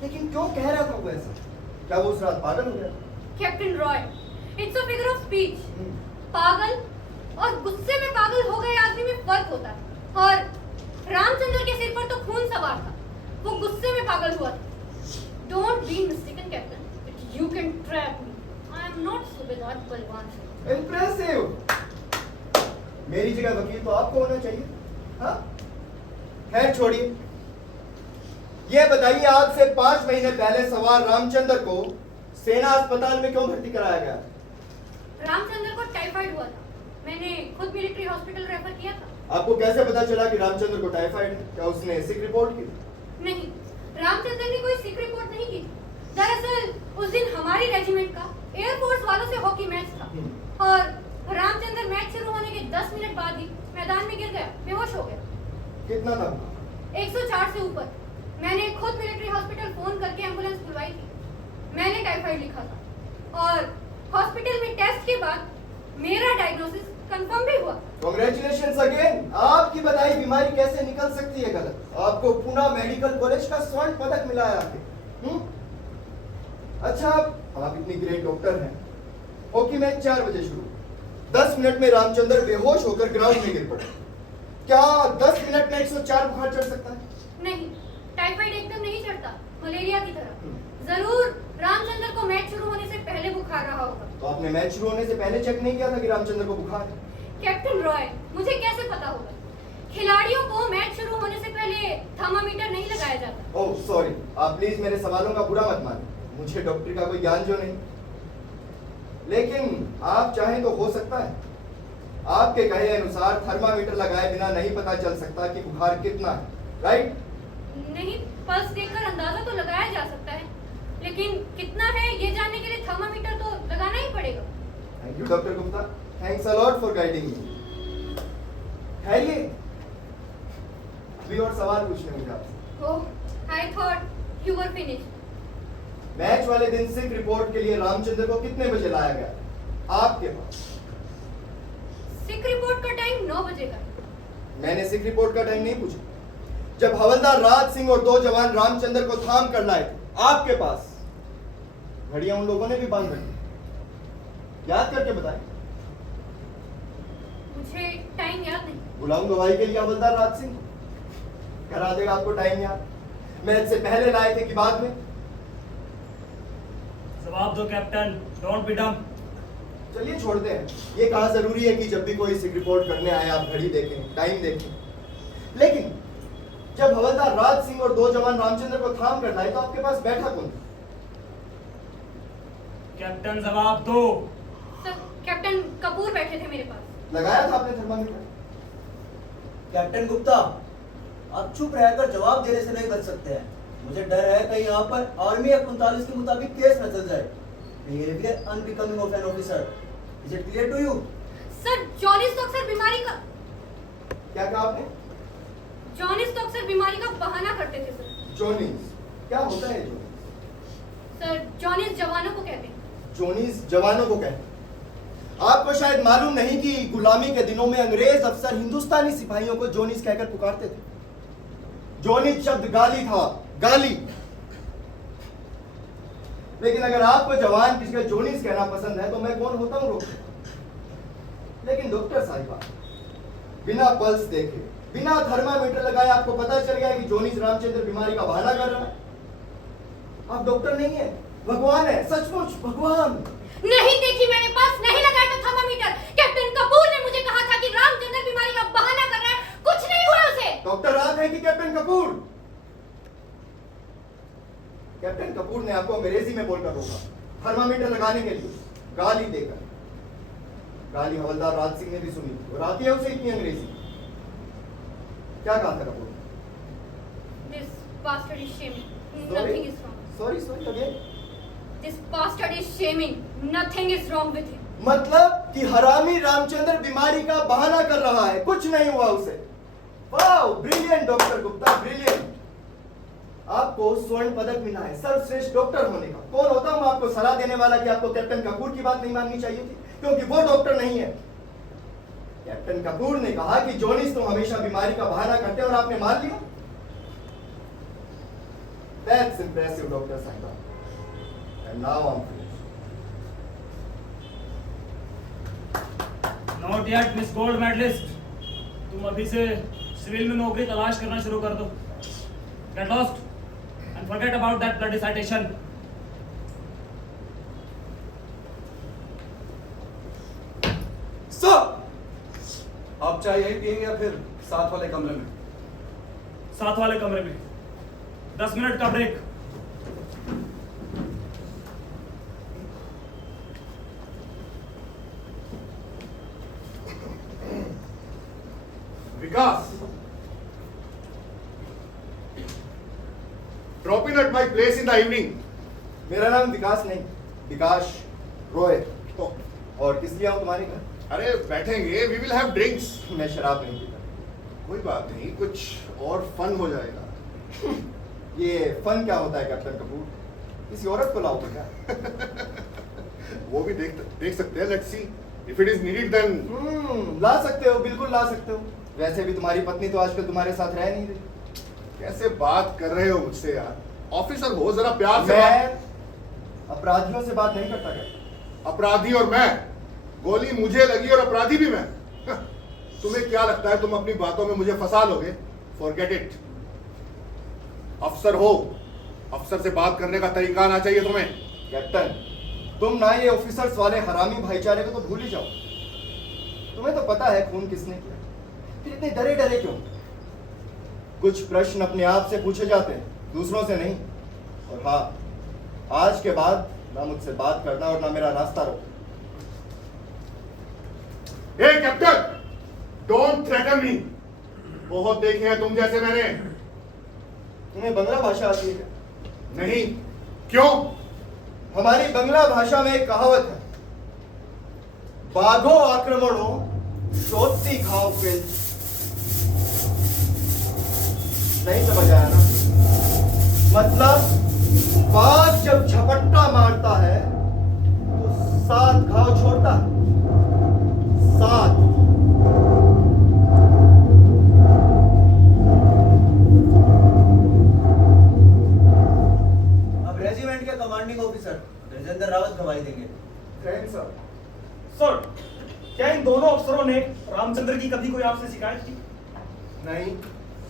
लेकिन क्यों कह रहा था वो ऐसा? क्या वो उस रात पागल हो गया? Captain Roy, it's a figure of speech. पागल और गुस्से में पागल हो गए आदमी में फर्क होता है। और रामचंद्र के सिर पर तो खून सवार था, वो गुस्से में पागल हुआ था। Don't be mistaken, Captain. That you can trap me. I am not Subedar Balwan. Impressive. मेरी जगह वकील तो आपको होना चाहिए। हाँ? खैर छोड़िए। ये बताइए आज से 5 महीने पहले सवार रामचंद्र को सेना अस्पताल में क्यों भर्ती कराया गया? रामचंद्र को टाइफाइड हुआ था। मैंने खुद मिलिट्री हॉस्पिटल रेफर किया था। आपको कैसे पता चला कि रामचंद्र को टाइफाइड है? क्या उसने सिक रिपोर्ट की? नहीं, रामचंद्र ने कोई सिक रिपोर्ट नहीं की। दरअसल उस दिन हमारी रेजिमेंट का एयरफोर्स वालों से हॉकी मैच था और रामचंद्र मैच शुरू होने के 10 मिनट बाद ही मैदान में गिर गया, बेहोश हो गया। कितना था? 104 से ऊपर। मैंने खुद मिलिट्री हॉस्पिटल फोन करके एम्बुलेंस बुलवाई थी। मैंने टाइफाइड लिखा था और हॉस्पिटल में टेस्ट के बाद मेरा डायग्नोसिस कंफर्म भी हुआ। Congratulations again. आपकी बताई बीमारी कैसे निकल सकती है गलत? आपको पुणे मेडिकल कॉलेज का स्वर्ण पदक मिला है आपके। अच्छा, आप इतनी ग्रेट डॉक्टर हैं। हॉकी मैच 4 बजे शुरू, 10 मिनट में रामचंद्र बेहोश होकर ग्राउंड में गिर पड़े। क्या 10 मिनट में 104 बुखार चढ़ सकता है? नहीं, टाइफाइड एकदम नहीं चढ़ता, मलेरिया की तरह। जरूर रामचंद्र को मैच शुरू होने से पहले बुखार रहा होगा। तो आपने मैच शुरू होने से पहले चेक नहीं किया था कि रामचंद्र को बुखार है? कैप्टन रॉय, मुझे कैसे पता होगा? खिलाड़ियों को मैच शुरू होने से पहले थर्मामीटर नहीं लगाया जाता। ओह सॉरी, आप प्लीज मेरे सवालों का बुरा मत मानिए। मुझे डॉक्टरी का कोई ज्ञान जो नहीं, लेकिन आप चाहें तो हो सकता है आपके कहे अनुसार थर्मामीटर लगाए बिना नहीं पता चल सकता कि बुखार कितना है, राइट? नहीं, पल्स देखकर अंदाजा तो लगाया जा सकता है, लेकिन कितना है ये जानने के लिए थर्मामीटर तो लगाना ही पड़ेगा। Thank you doctor Gupta, thanks a lot for guiding me. खैरिए, अभी और सवाल पूछने मुझे आपसे। Oh, I thought you were finished. Match वाले दिन सिक रिपोर्ट के लिए रामचंद्र को कितने बजे लाया गया आपके पास? सिक रिपोर्ट का टाइम 9 बजे का। मैंने सिक रिपोर्ट का टाइम नहीं पूछा। जब हवलदार राज सिंह और 2 जवान रामचंद्र को थाम कर लाए आपके पास, घड़ियां उन लोगों ने भी बांध रखी। याद करके बताएं। मुझे टाइम याद नहीं। बुलाऊं गवाही के लिए हवलदार राज सिंह, करा देगा आपको टाइम याद। मैच से पहले लाए थे कि बाद में? जवाब दो कैप्टन, डोंट बी डम। चलिए छोड़ते हैं। ये कहा जरूरी है कि जब भी कोई सिक रिपोर्ट करने आए आप घड़ी देखें, टाइम देखें। लेकिन जब हवलदार राज सिंह और 2 जवान रामचंद्र को थाम कर लाए तो आपके पास बैठा कौन था? कैप्टन जवाब दो। सर, कैप्टन कपूर बैठे थे मेरे पास। लगाया था आपने थर्मामीटर? कैप्टन गुप्ता, आप चुप रहकर जवाब देने से नहीं बच सकते हैं। मुझे डर है कहीं यहाँ पर आर्मी एक्ट 39 के मुताबिक केस न चल जाए। Behaviour unbecoming of an officer. Is it clear to you? Sir, jaundice तो अक्सर बीमारी का क्या कहा आपने? जॉनिस तो अक्सर बीमारी का बहाना करते थे सर। जोनीस क्या होता है? जोनीस सर, जॉनिस जवानों को कहते हैं। जोनीस जवानों को कहते हैं। आपको शायद मालूम नहीं कि गुलामी के दिनों में अंग्रेज अफसर हिंदुस्तानी सिपाहियों को जोनीस कहकर पुकारते थे। जोनीस शब्द गाली था, गाली। लेकिन अगर आपको जवान किसी का जोनीस कहना पसंद है तो मैं कौन होता हूं रोकने? लेकिन डॉक्टर साहिबा, बिना पल्स देखे, बिना थर्मामीटर लगाए आपको पता चल गया कि जोनीस रामचंद्र बीमारी का बहाना कर रहा है। आप डॉक्टर नहीं है, भगवान है, सचमुच भगवान। नहीं देखी मैंने, पास नहीं लगाया था थर्मामीटर। कैप्टन कपूर ने मुझे कहा था कि रामचंद्र बीमारी का बहाना कर रहा है, कुछ नहीं हुआ उसे। डॉक्टर राज है कि कैप्टन कपूर? कैप्टन कपूर ने आपको अंग्रेजी में बोलकर रोका, थर्मामीटर लगाने के लिए, गाली देकर। गाली हवलदार राज सिंह ने भी सुनी और आती है उसे इतनी अंग्रेजी। क्या कहा था Kapoor? This bastard is shaming. Nothing is wrong. Sorry again. This bastard is shaming. Nothing is wrong with him. मतलब कि हरामी रामचंद्र बीमारी का बहाना कर रहा है, कुछ नहीं हुआ उसे। Wow, brilliant doctor Gupta, brilliant. आपको स्वर्ण पदक मिला है सर्वश्रेष्ठ डॉक्टर होने का। कौन होता हूं आपको सलाह देने वाला कि आपको कैप्टन कपूर की बात नहीं माननी चाहिए थी, क्योंकि वो डॉक्टर नहीं है। कैप्टन कपूर ने कहा कि जोनीस तो हमेशा बीमारी का बहाना करते हैं और आपने मान लिया। That's impressive, Dr. Sainga. And now I'm finished. Not yet miss gold medalist, तुम अभी से सिविल में नौकरी तलाश करना शुरू कर दो. Get lost and forget about that bloody citation. Sir, आप चाय यही पियेंगे या फिर साथ वाले कमरे में? साथ वाले कमरे में. 10 मिनट का break. Vikas, drop in at my place in the evening. मेरा नाम विकास नहीं, विकास रॉय. और किस लिए आऊँ तुम्हारे घर? अरे बैठेंगे, we will have drinks. मैं शराब नहीं पीता. कोई बात नहीं, कुछ और फन हो जाएगा. ये फन क्या होता है कैप्टन कपूर? किसी औरत को लाओगे क्या? वो भी देख सकते हैं. Let's see. If it is needed, then ला सकते हो, बिल्कुल ला सकते हो. वैसे भी तुम्हारी पत्नी तो आजकल तुम्हारे साथ रह नहीं रही. कैसे बात कर रहे हो मुझसे यार? ऑफिसर हो, जरा प्यार से मैं अपराधियों से बात नहीं करता क्या? अपराधी और मैं, गोली मुझे लगी और अपराधी भी मैं. तुम्हें क्या लगता है तुम अपनी बातों में मुझे फंसा लोगे? Forget it. अफसर हो, अफसर से बात करने का तरीका आना चाहिए तुम्हें. कैप्टन, तुम ना ये ऑफिसर्स वाले हरामी भाईचारे को तो भूल ही जाओ. तुम्हें तो पता है खून किसने किया. फिर इतने डरे डरे क्यों? कुछ प्रश्न अपने आप से पूछे जाते हैं, दूसरों से नहीं. और हाँ, आज के बाद ना मुझसे बात करना और ना मेरा रास्ता रोकना. हे कैप्टन, डोंट थ्रेटन मी. बहुत देखे हैं तुम जैसे मैंने. तुम्हें बंगला भाषा आती है क्या? नहीं. क्यों? हमारी बंगला भाषा में एक कहावत है, बाघों आक्रमणों शोधती घाव पे. नहीं समझ आया ना? मतलब बाघ जब झपट्टा मारता है तो 7 घाव छोड़ता है. 7. अब रेजिमेंट के कमांडिंग ऑफिसर ब्रजेंद्र रावत गवाही देंगे. Thank sir. सर, क्या इन दोनों अफसरों ने रामचंद्र की कभी कोई आपसे शिकायत की? नहीं.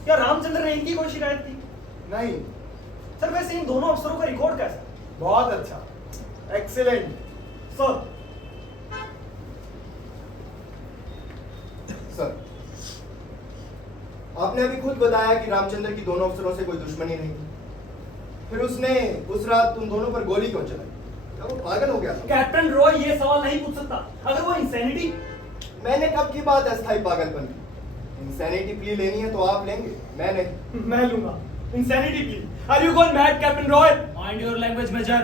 क्या रामचंद्र ने इनकी कोई शिकायत की? नहीं. सर, वैसे इन दोनों अफसरों का रिकॉर्ड कैसा? बहुत अच्छा. एक्सीलेंट. सर, सर, आपने अभी खुद बताया कि रामचंद्र की दोनों अफसरों से कोई दुश्मनी नहीं थी. फिर उसने उस रात तुम दोनों पर गोली क्यों चलाई? क्या वो पागल हो गया था? कैप्टन रॉय ये सवाल नहीं पूछ सकता. अगर वो इंसैनिटी... मैंने कब की बात अस्थायी पागलपन की? इंसैनिटी प्ली लेनी है तो आप लेंगे, मैं नहीं. मैं लूंगा insanity plea. Are you gone mad captain Roy? Mind your language major.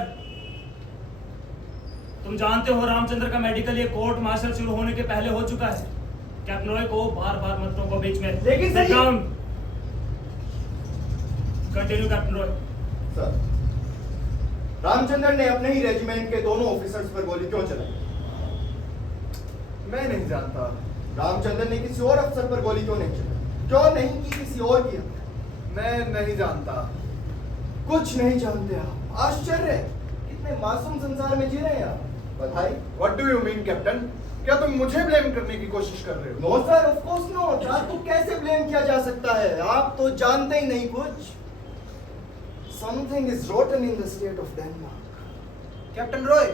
तुम जानते हो रामचंद्र का मेडिकल ये कोर्ट मार्शल शुरू होने के पहले हो चुका है. कैप्टन रॉय को बार-बार मत रोको बीच में. लेकिन sir continue captain Roy. Sir, Ramchandra ने अपने ही रेजिमेंट के दोनों ऑफिसर्स पर गोली क्यों चलाई? मैं नहीं जानता. रामचंद्र ने किसी और अफसर पर गोली क्यों नहीं चलाई? क्यों नहीं की किसी और की? मैं नहीं जानता. कुछ नहीं जानते आप? आश्चर्य. कितने मासूम संसार में जी रहे हैं आप. बधाई. What do you mean, captain? क्या तुम मुझे ब्लेम करने की कोशिश कर रहे हो? No sir, of course not. आपको कैसे ब्लेम किया जा सकता है? आप तो जानते ही नहीं कुछ. Something is rotten in the state of Denmark. Captain Roy,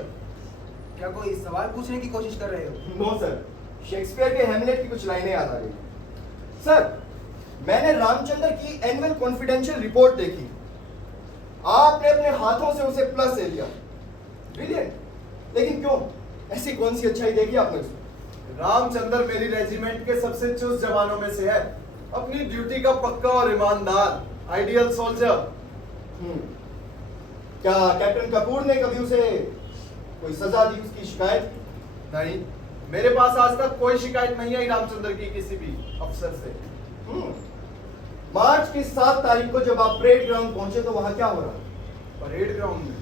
क्या कोई सवाल पूछने की कोशिश कर रहे हो? नो सर, शेक्सपियर के हैमलेट की कुछ लाइनें याद आ गई. सर, मैंने रामचंद्र की एनुअल कॉन्फिडेंशियल रिपोर्ट देखी. आपने अपने हाथों से उसे प्लस ले लिया. ब्रिलियंट. लेकिन क्यों? ऐसी कौन सी अच्छाई देखी आपने उसमें? रामचंद्र मेरी रेजिमेंट के सबसे चुस्त जवानों में से है. अपनी ड्यूटी का पक्का और ईमानदार, आइडियल सोल्जर. क्या कैप्टन कपूर ने कभी उसे कोई सजा दी, उसकी शिकायत की? नहीं, मेरे पास आज तक कोई शिकायत नहीं आई रामचंद्र की किसी भी अफसर से. मार्च की 7 तारीख को जब आप परेड ग्राउंड पहुंचे तो वहां क्या हो रहा था? परेड ग्राउंड में?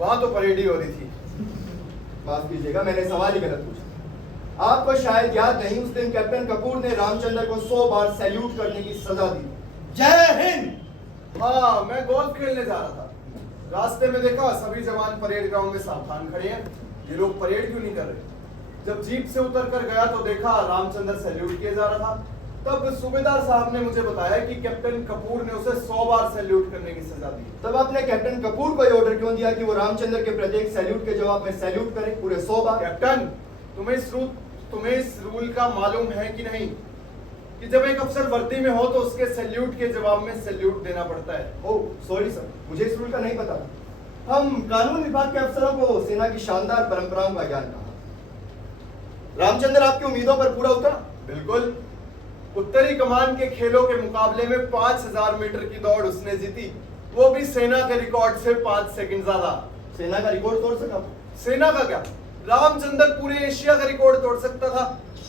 वहां तो परेड ही हो रही थी. माफ कीजिएगा, मैंने सवाल ही गलत पूछा. आपको शायद याद नहीं, उस दिन कैप्टन कपूर ने रामचंद्र को 100 बार सैल्यूट करने की सजा दी. जय हिंद. हाँ, मैं गोल्फ खेलने जा रहा था। रास्ते में देखा सभी जवान परेड ग्राउंड में सावधान खड़े हैं। ये लोग परेड क्यों नहीं कर रहे? जब जीप से उतर कर गया तो देखा रामचंद्र सैल्यूट किया जा रहा था। तब सूबेदार साहब ने मुझे बताया कि कैप्टन कपूर ने उसे 100 बार सैल्यूट करने की सजा दी। तब आपने कैप्टन कपूर को ये ऑर्डर क्यों दिया कि वो रामचंद्र के प्रत्येक सैल्यूट के जवाब में सैल्यूट करे पूरे 100 बार? कैप्टन, तुम्हें इस रूल का मालूम है कि नहीं कि जब एक अफसर वर्दी में हो तो उसके सैल्यूट के जवाब में सैल्यूट देना पड़ता है। ओह सॉरी सर, मुझे इस रूल का नहीं पता। हम कानून विभाग के अफसरों को सेना की शानदार परंपराओं का ज्ञान कहा। रामचंद्र आपकी उम्मीदों पर पूरा उतरा? बिल्कुल। उत्तरी कमान के खेलों के मुकाबले में 5000 मीटर की दौड़ उसने जीती, वो भी सेना के रिकॉर्ड से 5 सेकंड ज्यादा। सेना का रिकॉर्ड तोड़ सका? सेना का क्या, रामचंद्र पूरे एशिया का रिकॉर्ड तोड़ सकता था,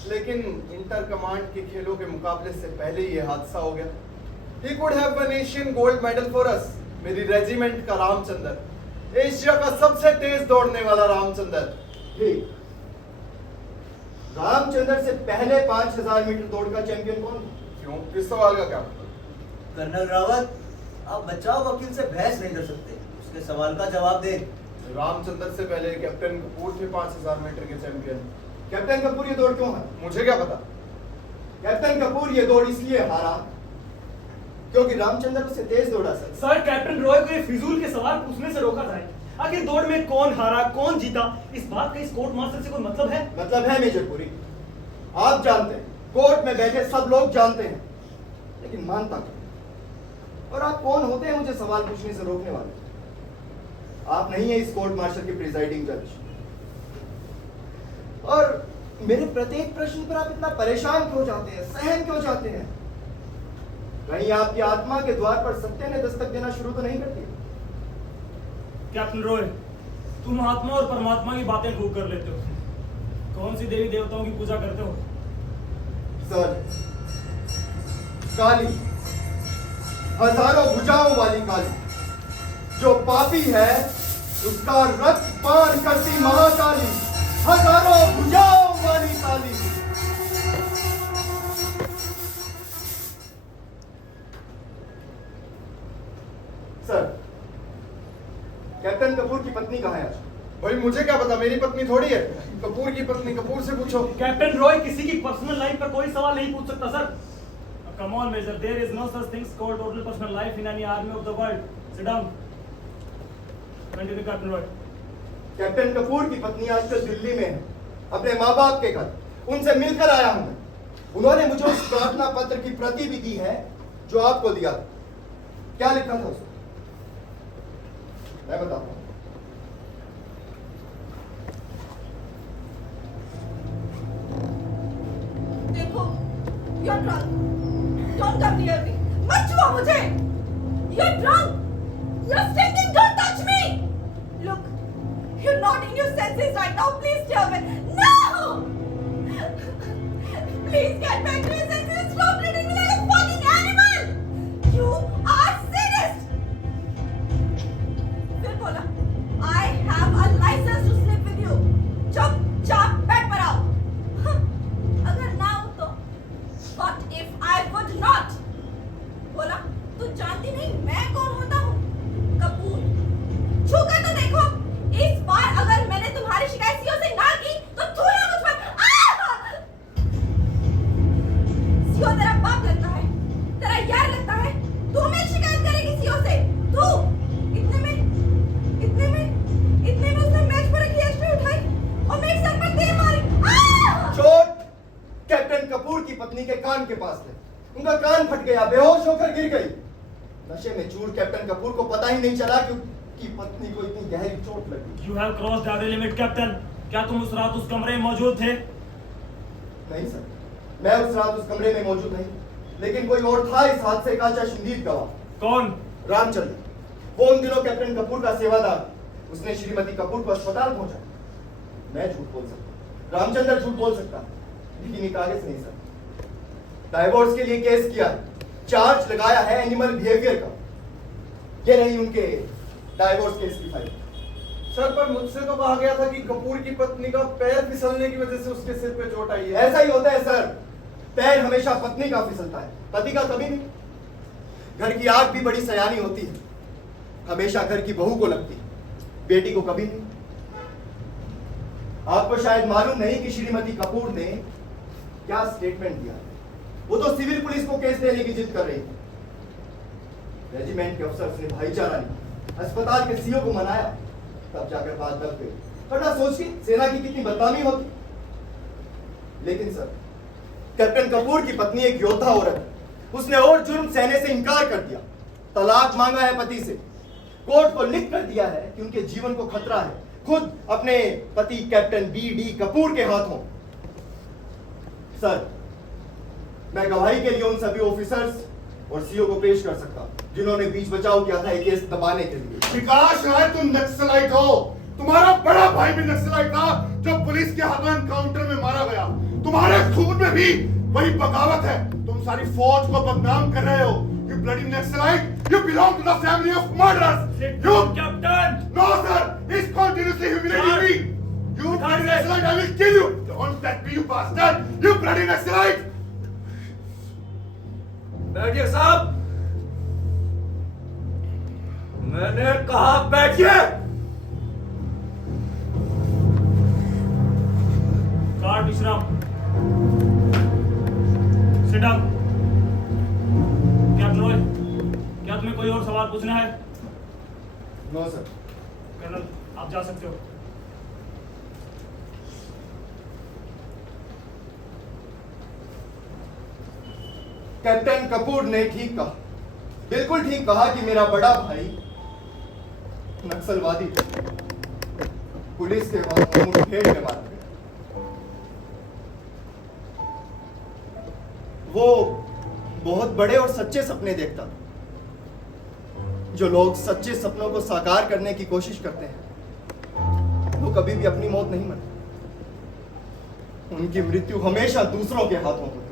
लेकिन इंटर कमांड के खेलों के मुकाबले से पहले ही यह हादसा हो गया। He could have won Asian gold medal for us। मेरी रेजिमेंट का रामचंद्र, एशिया का सबसे तेज दौड़ने वाला रामचंद्र। ठीक। रामचंद्र से पहले 5000 मीटर दौड़ का चैंपियन कौन? क्यों, किस सवाल का क्या? कर्नल रावत, आप बचाव वकील से बहस नहीं कर सकते, उसके सवाल का जवाब दें। रामचंद्र से पहले कैप्टन कपूर थे 5000 मीटर के चैंपियन। कैप्टन कपूर ये दौड़ क्यों हारा? मुझे क्या पता। कैप्टन कपूर ये दौड़ इसलिए हारा क्योंकि रामचंद्र उससे तेज दौड़ा सर। सर, कैप्टन रॉय को ये फिजूल के सवाल पूछने से रोका जाए। आखिर दौड़ में कौन हारा, कौन जीता, इस बात का इस कोर्ट मार्शल से कोई मतलब है? मतलब है मेजर पुरी, आप जानते हैं, कोर्ट में बैठे सब लोग जानते हैं, लेकिन मानता क्यों? और आप कौन होते हैं मुझे सवाल पूछने से रोकने वाले? आप नहीं है इस कोर्ट मार्शल के प्रिजाइडिंग जज। और मेरे प्रत्येक प्रश्न पर आप इतना परेशान क्यों जाते हैं, सहम क्यों जाते हैं? कहीं आपकी आत्मा के द्वार पर सत्य ने दस्तक देना शुरू तो नहीं करती? कैप्टन रॉय, तुम आत्मा और परमात्मा की बातें खूब कर लेते हो। कौन सी देवी देवताओं की पूजा करते हो? सर, काली, हजारों भुजाओं वाली काली, जो पापी है उसका रक्त पान करती महाकाली, हजारों भुजाओं वाली काली। सर, कैप्टन कपूर की पत्नी कहाँ है आज? भाई मुझे क्या पता, मेरी पत्नी थोड़ी है। कपूर की पत्नी कपूर से पूछो। कैप्टन रॉय किसी की पर्सनल लाइफ पर कोई सवाल नहीं पूछ सकता sir. Come on, Major. There is no such things called total personal life in any army of the world. Sit down. Continue, Captain Roy. Captain Kapoor की पत्नी आजकल दिल्ली में है, अपने माँ बाप के घर। उनसे मिलकर आया हूं मैं। उन्होंने मुझे उस प्रार्थना पत्र की प्रति भी दी है जो आपको दिया। क्या लिखा था उसमें? मैं बताता हूं। देखो, you're drunk. Don't come near me. मत छुओ मुझे. You're drunk. You're stinking. Don't touch me. Look, you're not in your senses right now. Please stay away. No. Please get back to your senses and stop treating me like a fucking animal. You are sadist. फिर बोला, I have a license to sleep with you. चुपचाप bed पर आओ. अगर ना हो तो What if I would not? बोला, तू जानती नहीं मैं कौन होता हूँ? कपूर. छू कर तो देखो. इस बार अगर मैंने तुम्हारी शिकायत सीओ से ना की तो थूया मुझ पर. सीओ तेरा बाप लगता है, तेरा यार लगता है. तू मेरी शिकायत करेगी सीओ से. तू इतने में उसने मैच पर रखी एचपी उठाई और मेरे सर पर तीर मारी. चोट कैप्टन कपूर की पत्नी के कान के पास थे। उनका कान फट गया, बेहोश होकर गिर गई। नशे में चूर कैप्टन कपूर को पता ही नहीं चला कि उनकी पत्नी को इतनी गहरी चोट लगी। You have crossed the limit, Captain. क्या तुम उस रात उस कमरे में मौजूद थे? नहीं सर, मैं उस रात उस कमरे में मौजूद नहीं, लेकिन कोई और था इस हादसे का चश्मदीद गवाह। कौन? रामचंद्र। वो उन दिनों कैप्टन कपूर का सेवादार। उसने श्रीमती कपूर को अस्पताल पहुंचाया। मैं झूठ बोल सकता, रामचंद्र झूठ बोल सकता, लेकिन ये कागज नहीं सर। डाइवोर्स के लिए केस किया, चार्ज लगाया है एनिमल बिहेवियर का। ये रही उनके डाइवोर्स केस की फाइल। सर, पर मुझसे तो कहा गया था कि कपूर की पत्नी का पैर फिसलने की वजह से उसके सिर पे चोट आई है। ऐसा ही होता है सर, पैर हमेशा पत्नी का फिसलता है, पति का कभी नहीं। घर की आग भी बड़ी सयानी होती है, हमेशा घर की बहू को लगती है, बेटी को कभी नहीं। आपको शायद मालूम नहीं कि श्रीमती कपूर ने क्या स्टेटमेंट दिया। वो तो सिविल पुलिस को केस देने की जिद कर रही थी। रेजिमेंट के अफसर ने भाईचारा नहीं, अस्पताल के सीओ को मनाया, तब जाकर बात दब गई। वरना सोचिए सेना की कितनी बदनामी होती। लेकिन सर, कैप्टन कपूर की पत्नी एक योद्धा औरत है। उसने और जुर्म सहने से इनकार कर दिया, तलाक मांगा है पति से, कोर्ट को लिख कर दिया है कि उनके जीवन को खतरा है, खुद अपने पति कैप्टन बी.डी. कपूर के हाथों। सर, मैं गवाही के लिए उन सभी ऑफिसर्स और सीओ को पेश कर सकता हूं जिन्होंने बीच बचाव किया था ये केस दबाने के लिए। विकास राय, तुम नक्सलाइट हो। तुम्हारा बड़ा भाई भी नक्सलाइट था जो पुलिस के हाथों एनकाउंटर में मारा गया। तुम्हारे खून में भी वही बगावत है। तुम सारी फौज को बदनाम कर रहे हो। You bloody Naxalite! You belong to the family of murderers! You Captain! No, sir! He's continuously humiliating me! You bloody Naxalite! I will kill you! Don't let me, you bastard! You bloody Naxalite! बैठिए साहब। मैंने कहा बैठिए। Guard विश्राम। Sit down. Captain Roy, क्या तुम्हें कोई और सवाल पूछना है? No sir. कर्नल, आप जा सकते हो। कैप्टन कपूर ने ठीक कहा, बिल्कुल ठीक कहा कि मेरा बड़ा भाई नक्सलवादी था। पुलिस के हाथों मुठभेड़ में मारा गया। वो बहुत बड़े और सच्चे सपने देखता था। जो लोग सच्चे सपनों को साकार करने की कोशिश करते हैं वो कभी भी अपनी मौत नहीं मरते। उनकी मृत्यु हमेशा दूसरों के हाथों होती है।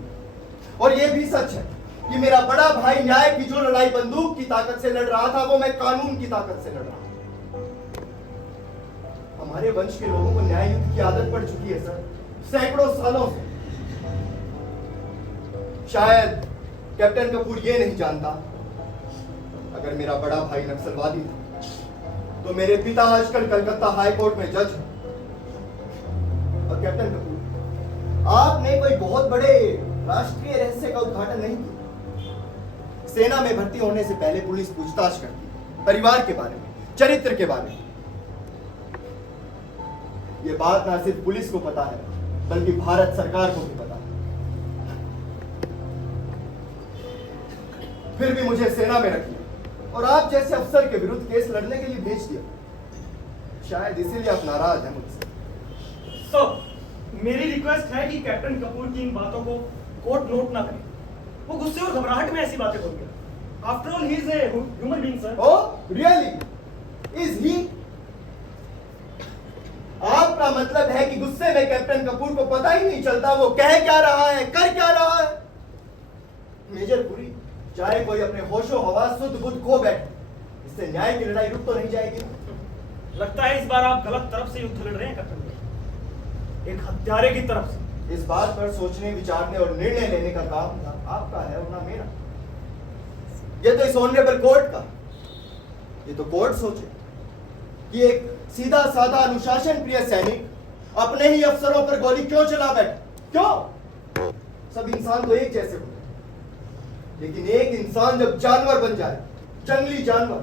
और ये भी सच है कि मेरा बड़ा भाई न्याय की जो लड़ाई बंदूक की ताकत से लड़ रहा था वो मैं कानून की ताकत से लड़ रहा था। हमारे वंश के लोगों को न्याय युद्ध की आदत पड़ चुकी है सर, सैकड़ों सालों से। शायद कैप्टन कपूर ये नहीं जानता, अगर मेरा बड़ा भाई नक्सलवादी था तो मेरे पिता आजकल कलकत्ता हाई कोर्ट में जज हैं। और कैप्टन कपूर, आपने कोई बहुत बड़े राष्ट्रीय रहस्य का उद्घाटन नहीं किया। सेना में भर्ती होने से पहले पुलिस पूछताछ करती है परिवार के बारे में, चरित्र के बारे में। यह बात ना सिर्फ पुलिस को पता है बल्कि भारत सरकार को भी पता है। फिर भी मुझे सेना में रख लिया और आप जैसे अफसर के विरुद्ध केस लड़ने के लिए भेज दिया। शायद इसीलिए आप नाराज हैं मुझसे। मेरी रिक्वेस्ट है कि कैप्टन कपूर की इन बातों को कोर्ट नोट ना करें। वो गुस्से और घबराहट में ऐसी बातें बोल गया। After all he is a human being sir. Oh really? Is he? आपका मतलब है कि गुस्से में कैप्टन कपूर को पता ही नहीं चलता वो कह क्या रहा है, कर क्या रहा है? मेजर पुरी, चाहे कोई अपने होशो हवास सुध बुध खो बैठे, इससे न्याय की लड़ाई रुक तो नहीं जाएगी। लगता है इस बार आप गलत तरफ से युद्ध लड़ रहे हैं कैप्टन, एक हत्यारे की तरफ से। इस बात पर सोचने, विचारने और निर्णय लेने का काम आपका है और ना मेरा। ये तो इस ऑनरेबल कोर्ट का, ये तो कोर्ट सोचे कि एक सीधा साधा अनुशासन प्रिय सैनिक अपने ही अफसरों पर गोली क्यों चला बैठा। क्यों? सब इंसान तो एक जैसे होते हैं, लेकिन एक इंसान जब जानवर बन जाए, जंगली जानवर,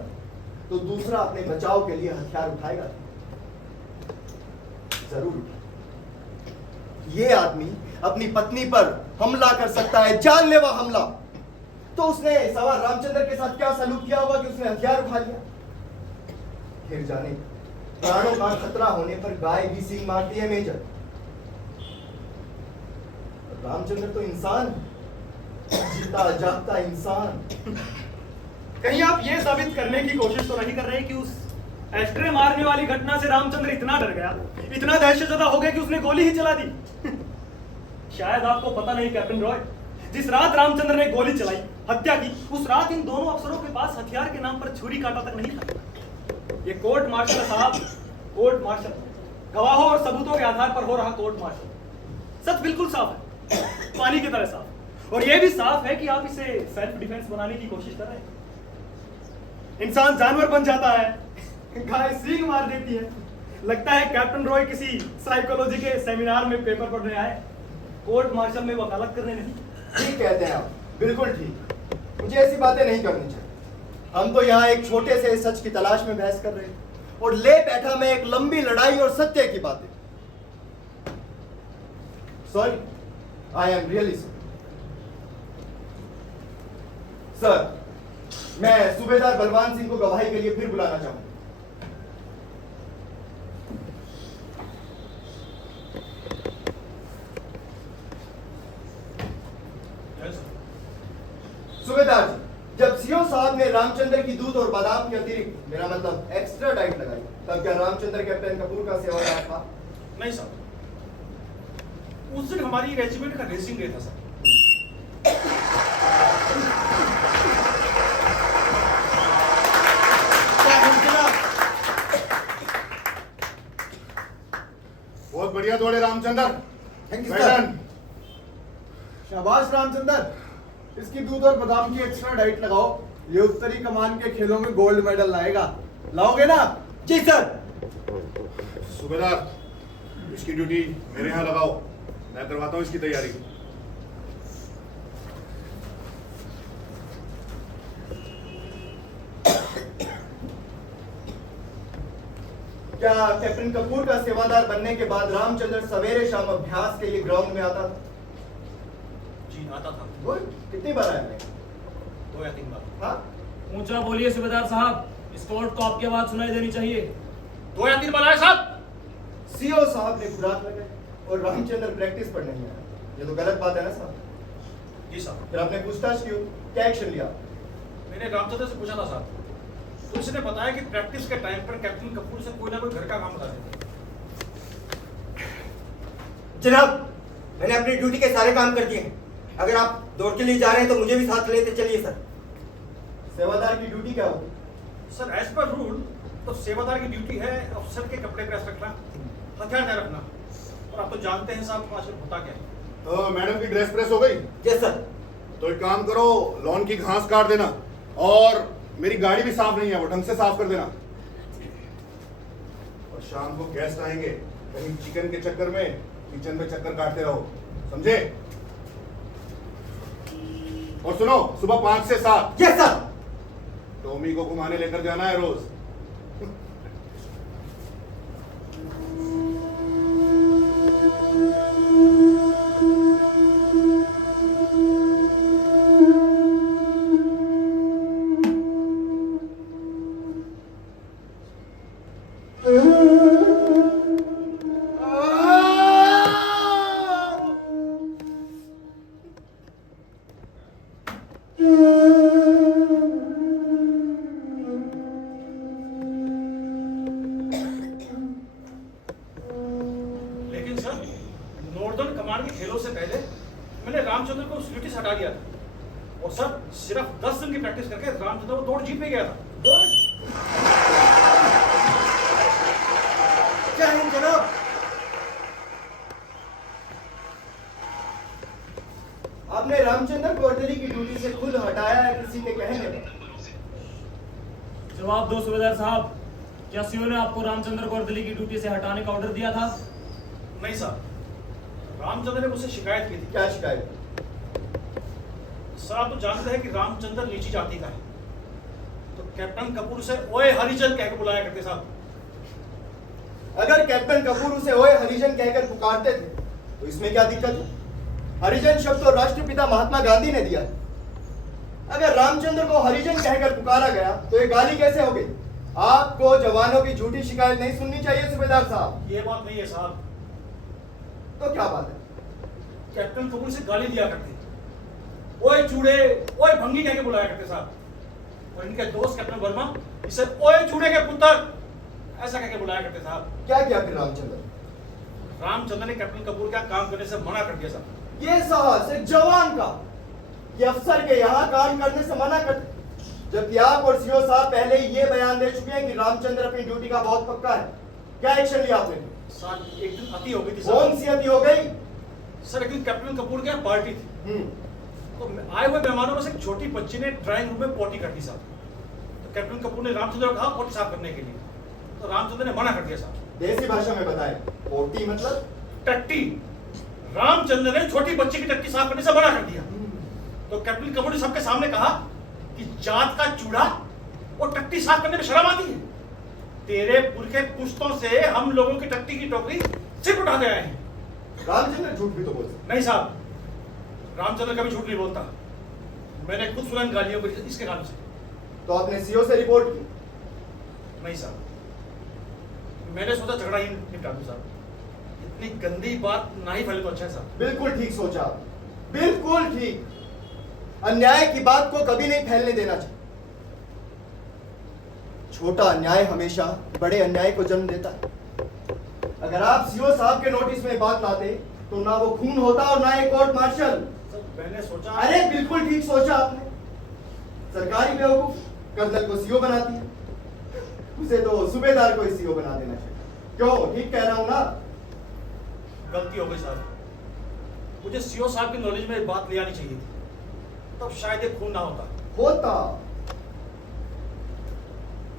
तो दूसरा अपने बचाव के लिए हथियार उठाएगा, जरूर उठाएगा। ये आदमी अपनी पत्नी पर हमला कर सकता है, जानलेवा हमला, तो उसने सवार रामचंद्र के साथ क्या सलूक किया होगा कि उसने हथियार उठा लिया। फिर जाने प्राणों का खतरा होने पर गाय भी सींग मारती है मेजर। रामचंद्र तो इंसान, जीता जागता इंसान। कहीं आप ये साबित करने की कोशिश तो नहीं कर रहे कि उस एस्ट्रे मारने वाली घटना से रामचंद्र इतना डर गया, इतना दहशतज़दा हो गया कि उसने गोली ही चला दी? शायद आपको पता नहीं कैप्टन रॉय, जिस रात रामचंद्र ने गोली चलाई, हत्या की, उस रात इन दोनों अफसरों के पास हथियार के नाम पर छुरी कांटा तक नहीं था। ये कोर्ट मार्शल साहब, कोर्ट मार्शल, गवाहों और सबूतों के आधार पर हो रहा कोर्ट मार्शल। सच बिल्कुल साफ है, पानी की तरह साफ। और ये भी साफ है कि आप इसे सेल्फ डिफेंस बनाने की कोशिश कर रहे हैं। इंसान जानवर बन जाता है, गाय सींग मार देती है। लगता है कैप्टन रॉय किसी साइकोलॉजी के सेमिनार में पेपर पढ़ने आए, कोर्ट मार्शल में वकालत करने नहीं। ठीक कहते हैं आप, बिल्कुल ठीक। मुझे ऐसी बातें नहीं करनी चाहिए। हम तो यहाँ एक छोटे से सच की तलाश में बहस कर रहे हैं और ले बैठा मैं एक लंबी लड़ाई और सत्य की बातें। Sorry, I am really sorry. Sir, मैं सूबेदार बलवान सिंह को गवाही के लिए फिर बुलाना चाहूंगा। सूबेदार जी, जब सीओ साहब ने रामचंद्र की दूध और बादाम के अतिरिक्त, मेरा मतलब एक्स्ट्रा डाइट लगाई, तब क्या रामचंद्र कैप्टन कपूर का सेवादार था? नहीं सर, उस दिन हमारी रेजिमेंट का रेसिंग डे था सर। बहुत बढ़िया दौड़े Ramchandra. Thank you well sir. Done. शाबाश रामचंद्र, इसकी दूध और बादाम की एक्स्ट्रा डाइट लगाओ, ये उत्तरी कमान के खेलों में गोल्ड मेडल लाएगा। लाओगे ना? जी सर। सूबेदार, इसकी ड्यूटी मेरे यहाँ लगाओ, मैं करवाता हूँ इसकी तैयारी। क्या कैप्टन कपूर का सेवादार बनने के बाद रामचंद्र सवेरे शाम अभ्यास के लिए ग्राउंड में आता था? जी आता था, गुड। कितनी बार आया मैं? 2 या 3 बार। हाँ? ऊंचा बोलिए सूबेदार साहब, इस कोर्ट को आपकी आवाज सुनाई देनी चाहिए। 2 या 3 बार आए साहब। सीओ साहब ने खुराक लगाई और रामचंद्र प्रैक्टिस पर नहीं आया, ये तो गलत बात है ना साहब? जी साहब। फिर आपने पूछताछ क्यों? क्या एक्शन लिया? मैंने रामचंद्र से पूछा था साहब, तो उसने बताया कि प्रैक्टिस के टाइम पर कैप्टन कपूर से कोई ना कोई घर का काम करा देते। जनाब, मैंने अपनी ड्यूटी के सारे काम कर दिए हैं। अगर आप दौड़ के लिए जा रहे हैं तो मुझे भी साथ लेते चलिए सर। सेवादार की ड्यूटी क्या होगी? सर, एज पर रूल तो सेवादार की ड्यूटी है अफसर के कपड़े प्रेस रखना, हथियार न रखना, और आप तो जानते हैं साहब आजकल होता क्या है। तो मैडम की ड्रेस प्रेस हो गई? Yes sir. तो एक काम करो, लॉन की घास काट देना, और मेरी गाड़ी भी साफ नहीं है, वो ढंग से साफ कर देना। और शाम को गेस्ट आएंगे, कहीं चिकन के चक्कर में किचन में चक्कर काटते रहो, समझे? और सुनो, सुबह 5 से 7 यस सर। टॉमी को घुमाने लेकर जाना है रोज। लेकिन सर, नॉर्दर्न कमांड के खेलों से पहले मैंने रामचंद्र को उस ड्यूटी से हटा दिया था, और सर सिर्फ 10 दिन की प्रैक्टिस करके रामचंद्र वो दौड़ जीत में गया था। जय हिंद जनाब। आपने रामचंद्र को अर्दली की ड्यूटी से खुद हटाया है किसी के कहने पर? जवाब दो सूबेदार साहब, क्या सीओ ने आपको रामचंद्र को अर्दली की ड्यूटी से हटाने का ऑर्डर दिया था? नहीं साहब, रामचंद्र ने मुझसे शिकायत की थी। क्या शिकायत? सर, आप तो जानते हैं कि रामचंद्र नीची जाति का है, तो कैप्टन कपूर से ओए हरिजन कह के बुलाया करते साहब। अगर कैप्टन कपूर उसे ओए हरिजन कहकर पुकारते थे तो इसमें क्या दिक्कत है? हरिजन शब्द तो राष्ट्रपिता महात्मा गांधी ने दिया है। अगर रामचंद्र को हरिजन कहकर पुकारा गया तो ये गाली कैसे हो गई? आपको जवानों की झूठी शिकायत नहीं सुननी चाहिए सूबेदार साहब। ये बात नहीं है साहब। तो क्या बात है? कैप्टन कपूर से गाली दिया करते, ओए चूड़े, ओए भंगी कह के बुलाया करते साहब, और इनके दोस्त कैप्टन वर्मा इसे ओए चूड़े के पुत्र ऐसा कह के बुलाया करते साहब। क्या किया फिर रामचंद्र? रामचंद्र ने कैप्टन कपूर का काम करने से मना कर दिया साहब। ये साहस एक जवान का, ये अफसर के यहाँ काम करने से मना कर, जबकि आप और सीओ साहब पहले ही ये बयान दे चुके हैं कि रामचंद्र अपनी ड्यूटी का बहुत पक्का है। क्या एक्शन लिया आपने? सर, एक दिन अति हो गई थी कौन साहब। सी अति हो गई? सर, एक दिन कैप्टन कपूर की पार्टी थी, तो आए हुए मेहमानों में से एक छोटी बच्ची ने ड्राइंग रूम में पोटी कर दी साहब। तो कैप्टन कपूर ने रामचंद्र को कहा पोटी साफ करने के लिए, तो रामचंद्र ने मना कर दिया साहब। देसी भाषा में बताएं, पोटी मतलब टट्टी। रामचंद्र ने छोटी बच्ची की टट्टी साफ करने से मना कर दिया। तो कैप्टन कपूर ने सबके सामने कहा कि जात का चूड़ा और टट्टी साफ करने में शर्म आती है। तेरे पुरखे पुश्तों से हम लोगों की टट्टी की टोकरी सिर्फ उठाते आए हैं। रामचंद्र झूठ भी तो बोल सकते। नहीं साहब, रामचंद्र कभी झूठ नहीं बोलता। मैंने खुद सुना इन गालियों को इसके कारण से। तो आपने सीओ से रिपोर्ट की? नहीं साहब, मैंने सोचा झगड़ा ही निपटा दूं साहब। इतनी गंदी बात ना ही फैले तो अच्छा है साहब। बिल्कुल ठीक सोचा, बिल्कुल ठीक। अन्याय की बात को कभी नहीं फैलने देना चाहिए। छोटा अन्याय हमेशा बड़े अन्याय को जन्म देता है। अगर आप सीओ साहब के नोटिस में बात लाते तो ना वो खून होता और ना एक कोर्ट मार्शल। मैंने सोचा, अरे बिल्कुल ठीक सोचा आपने। सरकारी बेवकूफ कर्नल को सीओ बनाती है, उसे तो सूबेदार को ही सीओ बना देना चाहिए। क्यों, ठीक कह रहा हूं ना? गलती हो गई साहब। मुझे सीओ साहब की नॉलेज में बात ले आनी चाहिए थी, तब शायद ये खून ना होता।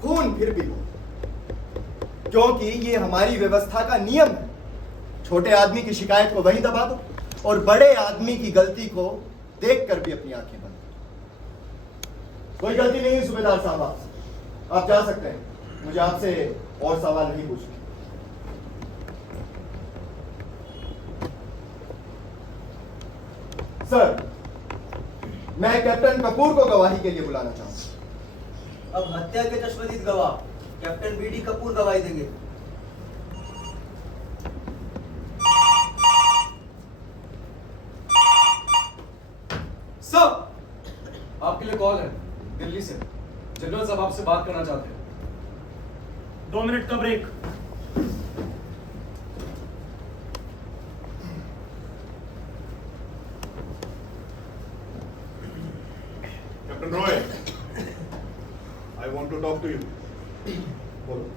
खून फिर भी हो, क्योंकि ये हमारी व्यवस्था का नियम है। छोटे आदमी की शिकायत को वहीं दबा दो और बड़े आदमी की गलती को देखकर भी अपनी आंखें बंद करो। कोई गलती नहीं है सूबेदार साहब, आप जा सकते हैं। मुझे आपसे और सवाल नहीं पूछने। सर, मैं कैप्टन कपूर को गवाही के लिए बुलाना चाहूंगा। अब हत्या के चश्मदीद गवाह कैप्टन बीडी कपूर गवाही देंगे। सर, आपके लिए कॉल है दिल्ली से। जनरल साहब आपसे बात करना चाहते हैं। 2 मिनट का break. Captain Roy, I want to talk to you. बोलो।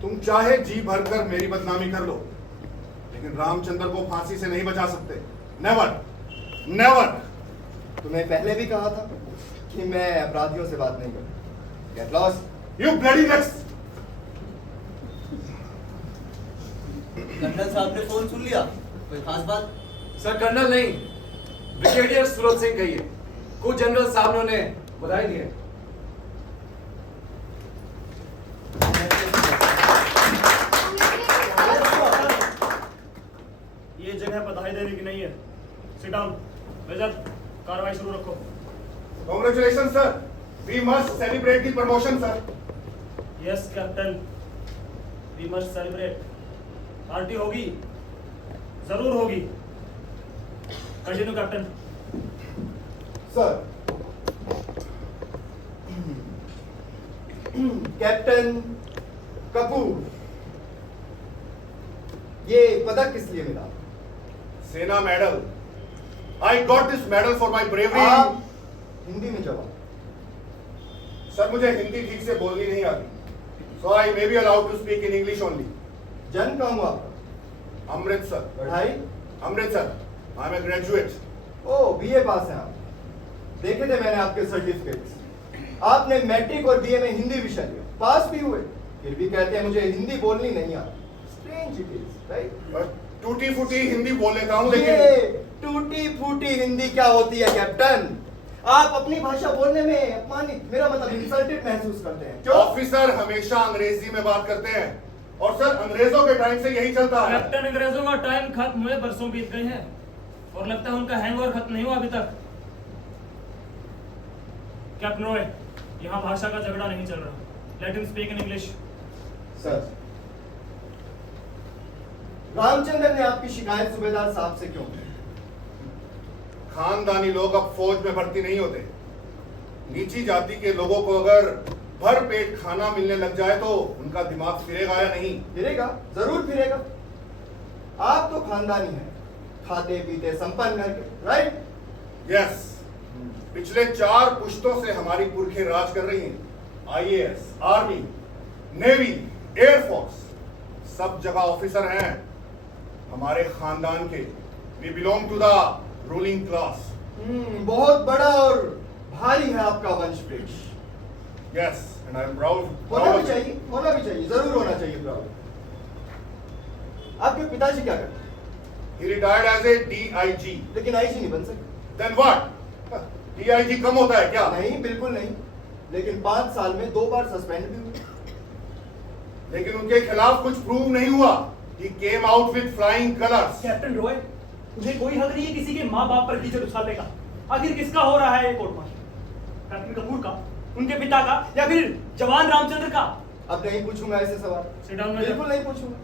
तुम चाहे जी भरकर मेरी बदनामी कर लो, लेकिन रामचंद्र को फांसी से नहीं बचा सकते। Never, never. तुम्हें पहले भी कहा था कि मैं अपराधियों से बात नहीं करूं। Get lost, you bloody nuts. Colonel साहब ने फोन सुन लिया? कोई खास बात? सर, कर्नल नहीं, ब्रिगेडियर सूरज सिंह कहिए। कुछ जनरल साहब ने उन्हें बधाई दी है। ये जगह बधाई देने की नहीं है। Sit down. मेजर, कार्रवाई शुरू रखो। Congratulations, sir. We must celebrate the promotion, sir. Yes captain, we must celebrate. Party होगी, जरूर होगी। Continue captain. Sir, captain Kapoor, ये पदक किस लिए मिला? Sena medal. I got this medal for my bravery. आप हिंदी में जवाब। सर, मुझे हिंदी ठीक से बोलनी नहीं आती, so I may be allowed to speak in English only. जन्म कहाँ हुआ आपका? अमृतसर। पढ़ाई? Amritsar. I am a graduate. Oh, BA pass हैं आप। देखे थे मैंने आपके सर्टिफिकेट्स। आपने मैट्रिक और बीए में हिंदी विषय लिया, पास भी हुए, फिर भी कहते हैं मुझे हिंदी बोलनी नहीं आती। Strange it is, right? टूटी फूटी हिंदी बोल लेता हूँ, ये लेकिन टूटी फूटी हिंदी क्या होती है कैप्टन? आप अपनी भाषा बोलने में अपमानित, मेरा मतलब इंसल्टेड महसूस करते हैं। क्यों? ऑफिसर हमेशा अंग्रेजी में बात करते हैं, और सर अंग्रेजों के टाइम से यही चलता है। कैप्टन, अंग्रेजों का टाइम खत्म हुए बरसों बीत गए हैं और लगता है उनका हैंगओवर खत्म नहीं हुआ अभी तक। कैप्टन रॉय, यहाँ भाषा का झगड़ा नहीं चल रहा। Let him speak in English. Sir, Ramchandra ने आपकी शिकायत सूबेदार साहब से क्यों की? खानदानी लोग अब फौज में भर्ती नहीं होते। नीची जाति के लोगों को अगर भर पेट खाना मिलने लग जाए तो उनका दिमाग फिरेगा या नहीं? फिरेगा, जरूर फिरेगा। आप तो खानदानी हैं, खाते पीते संपन्न घर के, राइट? यस। पिछले 4 पुश्तों से हमारी पुरखें राज कर रही हैं। आईएएस, आर्मी, नेवी, एयरफोर्स, सब जगह ऑफिसर हैं हमारे खानदान के। We belong to the ruling class. बहुत बड़ा और भारी है आपका वंश वृक्ष। Yes, and I'm proud. होना भी चाहिए, जरूर होना चाहिए प्राउड। आपके पिताजी क्या करते हैं? He retired as a DIG. लेकिन आईजी नहीं बन सकते। Then what? DIG कम होता है क्या? नहीं, बिल्कुल नहीं। लेकिन 5 साल में 2 बार सस्पेंड भी हुए। लेकिन उनके खिलाफ कुछ प्रूव नहीं हुआ। He came out with flying colors. Captain Roy, मुझे कोई हक नहीं है किसी के माँ बाप पर कीचड़ उछालने का। आखिर किसका हो रहा है ये कोर्ट मार्शल? कैप्टन कपूर का, उनके पिता का, या फिर जवान रामचंद्र का? अब नहीं पूछूंगा ऐसे सवाल। Sit down, बिल्कुल नहीं पूछूंगा।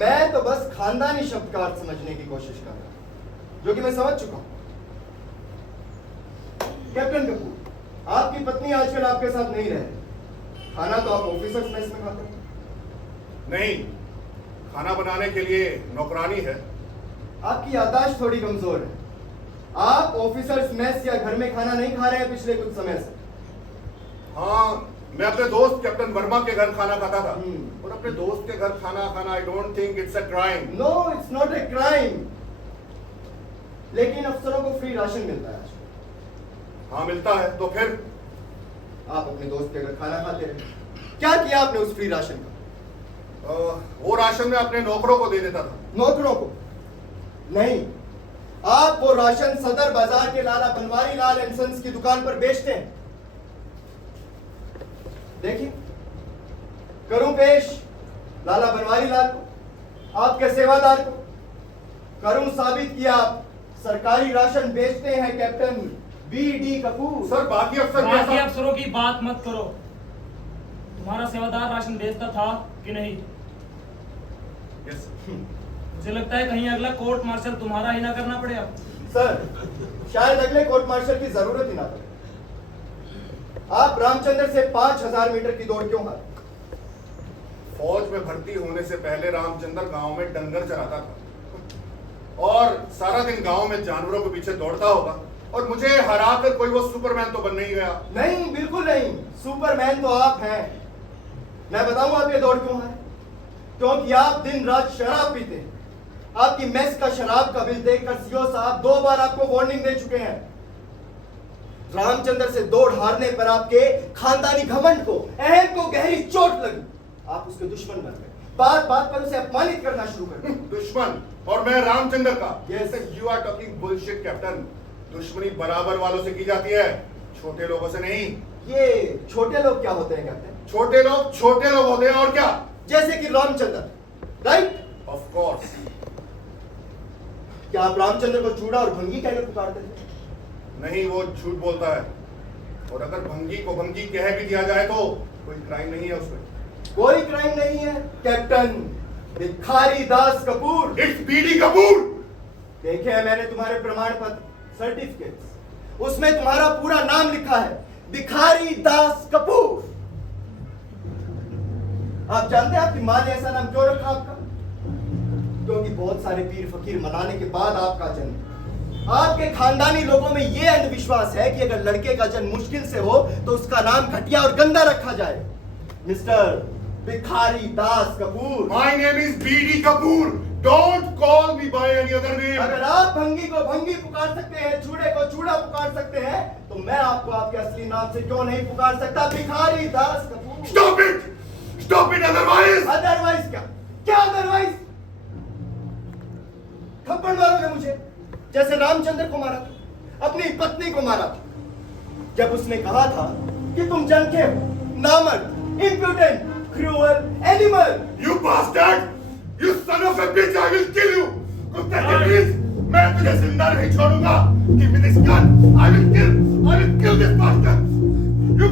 मैं तो बस खानदानी शब्द का अर्थ समझने की कोशिश कर रहा हूं, जो कि मैं समझ चुका हूं। कैप्टन कपूर, आपकी पत्नी आजकल आपके साथ नहीं रहे। खाना तो आप ऑफिसर्स मेस में खाते हैं। नहीं, खाना बनाने के लिए नौकरानी है। आपकी याददाश्त थोड़ी कमजोर है। आप ऑफिसर्स मेस या घर में खाना नहीं खा रहे हैं पिछले कुछ समय से। हाँ, मैं अपने दोस्त कैप्टन वर्मा के घर खाना खाता था। और अपने दोस्त के घर खाना खाना, I don't think it's a crime. No, it's not a crime. लेकिन अफसरों को फ्री राशन मिलता है आजकल। हाँ, मिलता है। तो फिर आप अपने दोस्त के घर खाना खाते रहे। क्या किया आपने उस फ्री राशन का? वो राशन में अपने नौकरों को दे देता था। नौकरों को नहीं, आप वो राशन सदर बाजार के लाला बनवारी लाल एंड सन्स की दुकान पर बेचते हैं। देखिए, करूं पेश लाला बनवारी लाल को, आपके सेवादार को। करूं साबित किया आप सरकारी राशन बेचते हैं कैप्टन BD कपूर। सर, बाकी अफसरों की बात मत करो। तुम्हारा सेवादार राशन बेचता था कि नहीं? Yes. मुझे लगता है कहीं अगला कोर्ट मार्शल तुम्हारा ही ना करना पड़े अब। सर, शायद अगले कोर्ट मार्शल की जरूरत ही ना पड़े। आप रामचंद्र से 5000 मीटर की दौड़ क्यों हारे? फौज में भर्ती होने से पहले रामचंद्र गांव में डंगर चराता था और सारा दिन गांव में जानवरों के पीछे दौड़ता होगा, और मुझे हराकर कोई वो सुपरमैन तो बन नहीं गया। नहीं, बिल्कुल नहीं। सुपरमैन तो आप हैं। मैं बताऊं आप ये दौड़ क्यों हारे? क्योंकि आप दिन रात शराब पीते हैं। आपकी मेस का शराब का बिल देखकर सीओ साहब 2 बार आपको वार्निंग दे चुके हैं। रामचंद्र से दौड़ हारने पर आपके खानदानी घमंड को, अहम को गहरी चोट लगी। आप उसके दुश्मन बन गए। बात बात पर उसे अपमानित करना शुरू कर दिया। दुश्मन? और मैं रामचंद्र का? Yes. You are talking bullshit captain. दुश्मनी बराबर वालों से की जाती है, छोटे लोगों से नहीं। ये छोटे लोग क्या होते हैं कैप्टन? छोटे लोग होते हैं, और क्या? जैसे कि रामचंद्र, राइट? Of course. क्या आप रामचंद्र को चूड़ा और भंगी कहकर पुकारते थे? नहीं, वो झूठ बोलता है। और अगर भंगी को भंगी कह भी दिया जाए तो कोई क्राइम नहीं है उसमें। कोई क्राइम नहीं है captain Bhikhari Das Kapoor. It's BD Kapoor. देखे हैं मैंने तुम्हारे प्रमाण पत्र, सर्टिफिकेट्स, उसमें तुम्हारा पूरा नाम लिखा है, भिखारी दास कपूर। आप जानते हैं आपकी मां ने ऐसा नाम क्यों रखा आपका? क्योंकि बहुत सारे पीर फकीर मनाने के बाद आपका जन्म। आपके खानदानी लोगों में यह अंधविश्वास है कि अगर लड़के का जन्म मुश्किल से हो तो उसका नाम घटिया और गंदा रखा जाए। Mister Bhikhari Das Kapoor. My name is BD Kapoor. Don't call me by any other name. अगर आप भंगी को भंगी पुकार सकते हैं, चूड़े को चूड़ा पुकार सकते हैं, तो मैं आपको आपके असली नाम से क्यों नहीं पुकार सकता? Bhikhari Das Kapoor. Stop it otherwise. Otherwise क्या अदरवाइज? थप्पड़ मारोगे मुझे जैसे रामचंद्र को मारा था, अपनी पत्नी को मारा था, जब उसने कहा था कि तुम जनके हो, नामर्द, impotent, cruel animal. You bastard! You son of a bitch! I will kill you! कुत्ते के बीच, मैं तुझे जिंदा नहीं छोड़ूंगा। Give me this gun! I will kill this bastard! You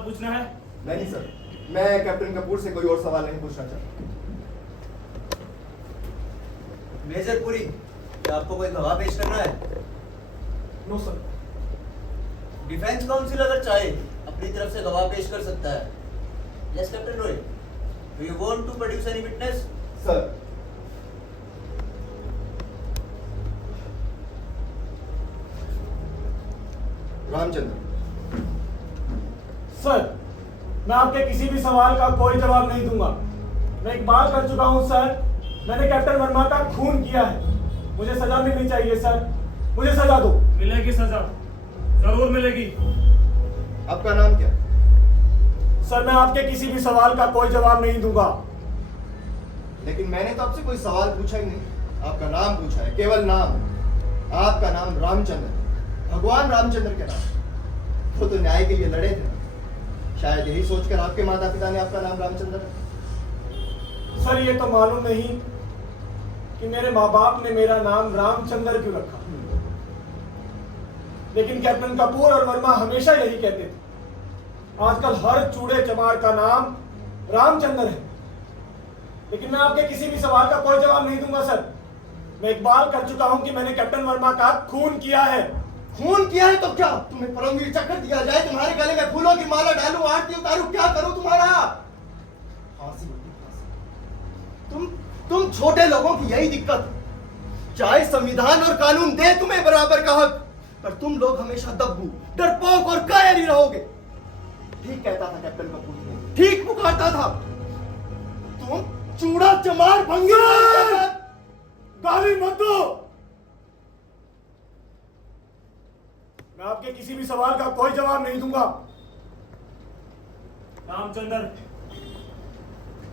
पूछना है? नहीं सर, मैं कैप्टन कपूर से कोई और सवाल नहीं पूछना चाहता। मेजर पुरी, क्या आपको कोई गवाह पेश करना है? No sir. डिफेंस काउंसिल अगर चाहे अपनी तरफ से गवाह पेश कर सकता है। Yes captain Rohit, do you want to produce any witness? Sir, Ramchandra, sir, मैं आपके किसी भी सवाल का कोई जवाब नहीं दूंगा। मैं एक बार कर चुका हूं सर, मैंने कैप्टन वर्मा का खून किया है। मुझे सजा मिलनी चाहिए सर, मुझे सजा दो। मिलेगी सजा, जरूर मिलेगी। आपका नाम क्या? सर, मैं आपके किसी भी सवाल का कोई जवाब नहीं दूंगा। लेकिन मैंने तो आपसे कोई सवाल पूछा ही नहीं, आपका नाम पूछा है, केवल नाम। आपका नाम रामचंद्र, भगवान रामचंद्र के नाम। वो तो न्याय के लिए लड़े थे, शायद यही सोचकर आपके माता पिता ने आपका नाम रामचंद्र रखा। सर, ये तो मालूम नहीं कि मेरे माँ बाप ने मेरा नाम रामचंद्र क्यों रखा, लेकिन कैप्टन कपूर और वर्मा हमेशा यही कहते थे। आजकल हर चूड़े चमार का नाम रामचंद्र है। लेकिन मैं आपके किसी भी सवाल का कोई जवाब नहीं दूंगा सर। मैं एक बार कर चुका हूं कि मैंने कैप्टन वर्मा का खून किया है। खून किया है तो क्या? तुम्हें परमवीर चक्र दिया जाए, तुम्हारे गले में फूलों की माला डालूं, आरती उतारूं, क्या करूं तुम्हारा? फांसी होगी, फांसी। तुम छोटे लोगों की यही दिक्कत है। चाहे संविधान और कानून दे तुम्हें बराबर का हक, पर तुम लोग हमेशा दब्बू, डरपोक और कायर ही रहोगे। ठीक कहता था कैप्टन कपूर ने, ठीक पुकारता था। तुम चूड़ा चमार भंगी। गाली मत दो। मैं आपके किसी भी सवाल का कोई जवाब नहीं दूंगा। रामचंद्र,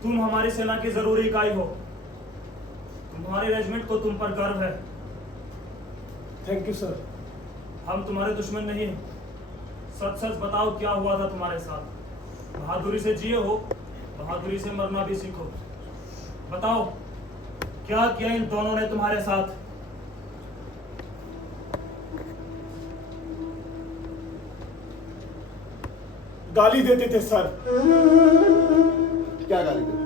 तुम हमारी सेना की जरूरी इकाई हो। तुम्हारी रेजिमेंट को तुम पर गर्व है। Thank you sir. हम तुम्हारे दुश्मन नहीं हैं। सच सच बताओ, क्या हुआ था तुम्हारे साथ? बहादुरी से जिए हो, बहादुरी से मरना भी सीखो। बताओ, क्या किया इन दोनों ने तुम्हारे साथ? गाली देते थे सर। क्या गाली देते?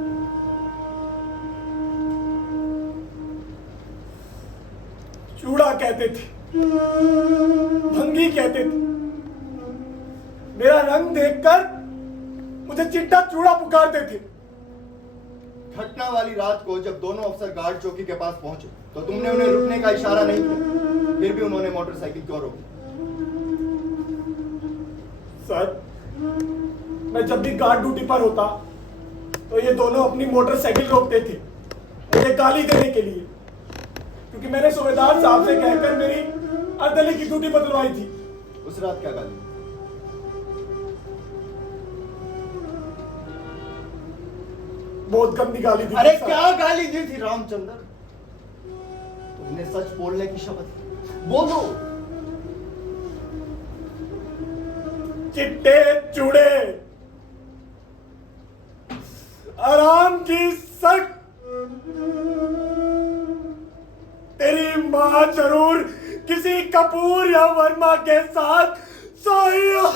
चूड़ा कहते थे, भंगी कहते थे। मेरा रंग देखकर मुझे चिट्टा चूड़ा पुकारते थे। घटना वाली रात को जब दोनों अफसर गार्ड चौकी के पास पहुंचे तो तुमने उन्हें रुकने का इशारा नहीं किया, फिर भी उन्होंने मोटरसाइकिल क्यों रोकी? सर, मैं जब भी गार्ड ड्यूटी पर होता तो ये दोनों अपनी मोटरसाइकिल रोकते थे मुझे गाली देने के लिए, क्योंकि मैंने सूबेदार साहब से कहकर मेरी अर्दली की ड्यूटी बदलवाई थी। उस रात क्या गाली? बहुत गंदी गाली दी। अरे क्या गाली दी थी रामचंद्र? तुमने सच बोलने की शपथ, बोलो। चिट्टे चूड़े, आराम की सट, तेरी मां जरूर किसी कपूर या वर्मा के साथ सोई हो।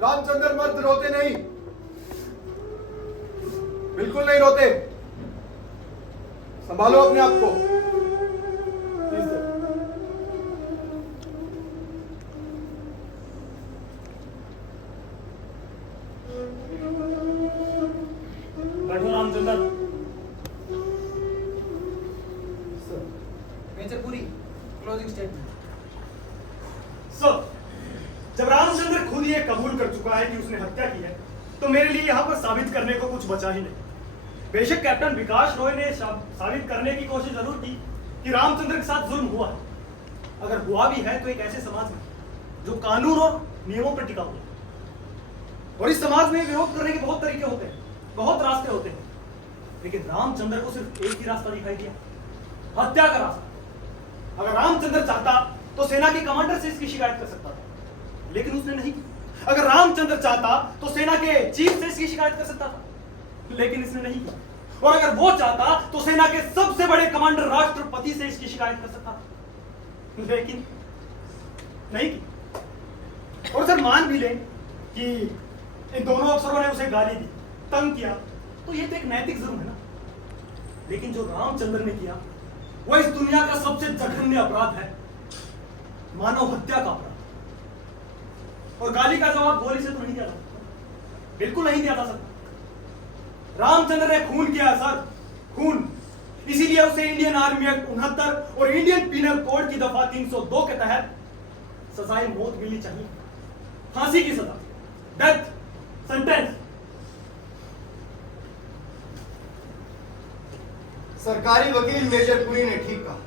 रामचंद्र, मर्द रोते नहीं, बिल्कुल नहीं रोते। संभालो अपने आप को। बैठो रामचंद्र। मेजर पूरी क्लोजिंग स्टेटमेंट। सर, जब रामचंद्र खुद ये कबूल कर चुका है कि उसने हत्या की है, तो मेरे लिए यहाँ पर साबित करने को कुछ बचा ही नहीं। बेशक कैप्टन विकास रॉय ने साबित करने की कोशिश जरूर की कि रामचंद्र के साथ जुल्म हुआ है। अगर हुआ भी है तो एक ऐसे समाज में जो कानून और नियमों पर टिका हुआ है। और इस समाज में विरोध करने के बहुत तरीके होते हैं, बहुत रास्ते होते हैं, लेकिन रामचंद्र को सिर्फ एक ही रास्ता दिखाई दिया, हत्या का रास्ता। अगर रामचंद्र चाहता तो सेना के कमांडर से इसकी शिकायत कर सकता था, लेकिन उसने नहीं की। अगर रामचंद्र चाहता तो सेना के चीफ से इसकी शिकायत कर सकता था, लेकिन इसने नहीं किया। और अगर वो चाहता तो सेना के सबसे बड़े कमांडर राष्ट्रपति से इसकी शिकायत कर सकता, लेकिन नहीं की। और सर मान भी ले कि इन दोनों अफसरों ने उसे गाली दी, तंग किया, तो ये तो एक नैतिक जुर्म है ना। लेकिन जो रामचंद्र ने किया वो इस दुनिया का सबसे जघन्य अपराध है, मानव हत्या का अपराध। और गाली का जवाब गोली से तो नहीं दिया जा सकता, बिल्कुल नहीं दिया जा सकता। रामचंद्र ने खून किया सर, खून। इसीलिए उसे इंडियन आर्मी एक्ट 69 और इंडियन पीनल कोड की दफा 302 के तहत सजाए मौत मिलनी चाहिए, फांसी की सजा, डेथ सेंटेंस। सरकारी वकील मेजर पुरी ने ठीक कहा।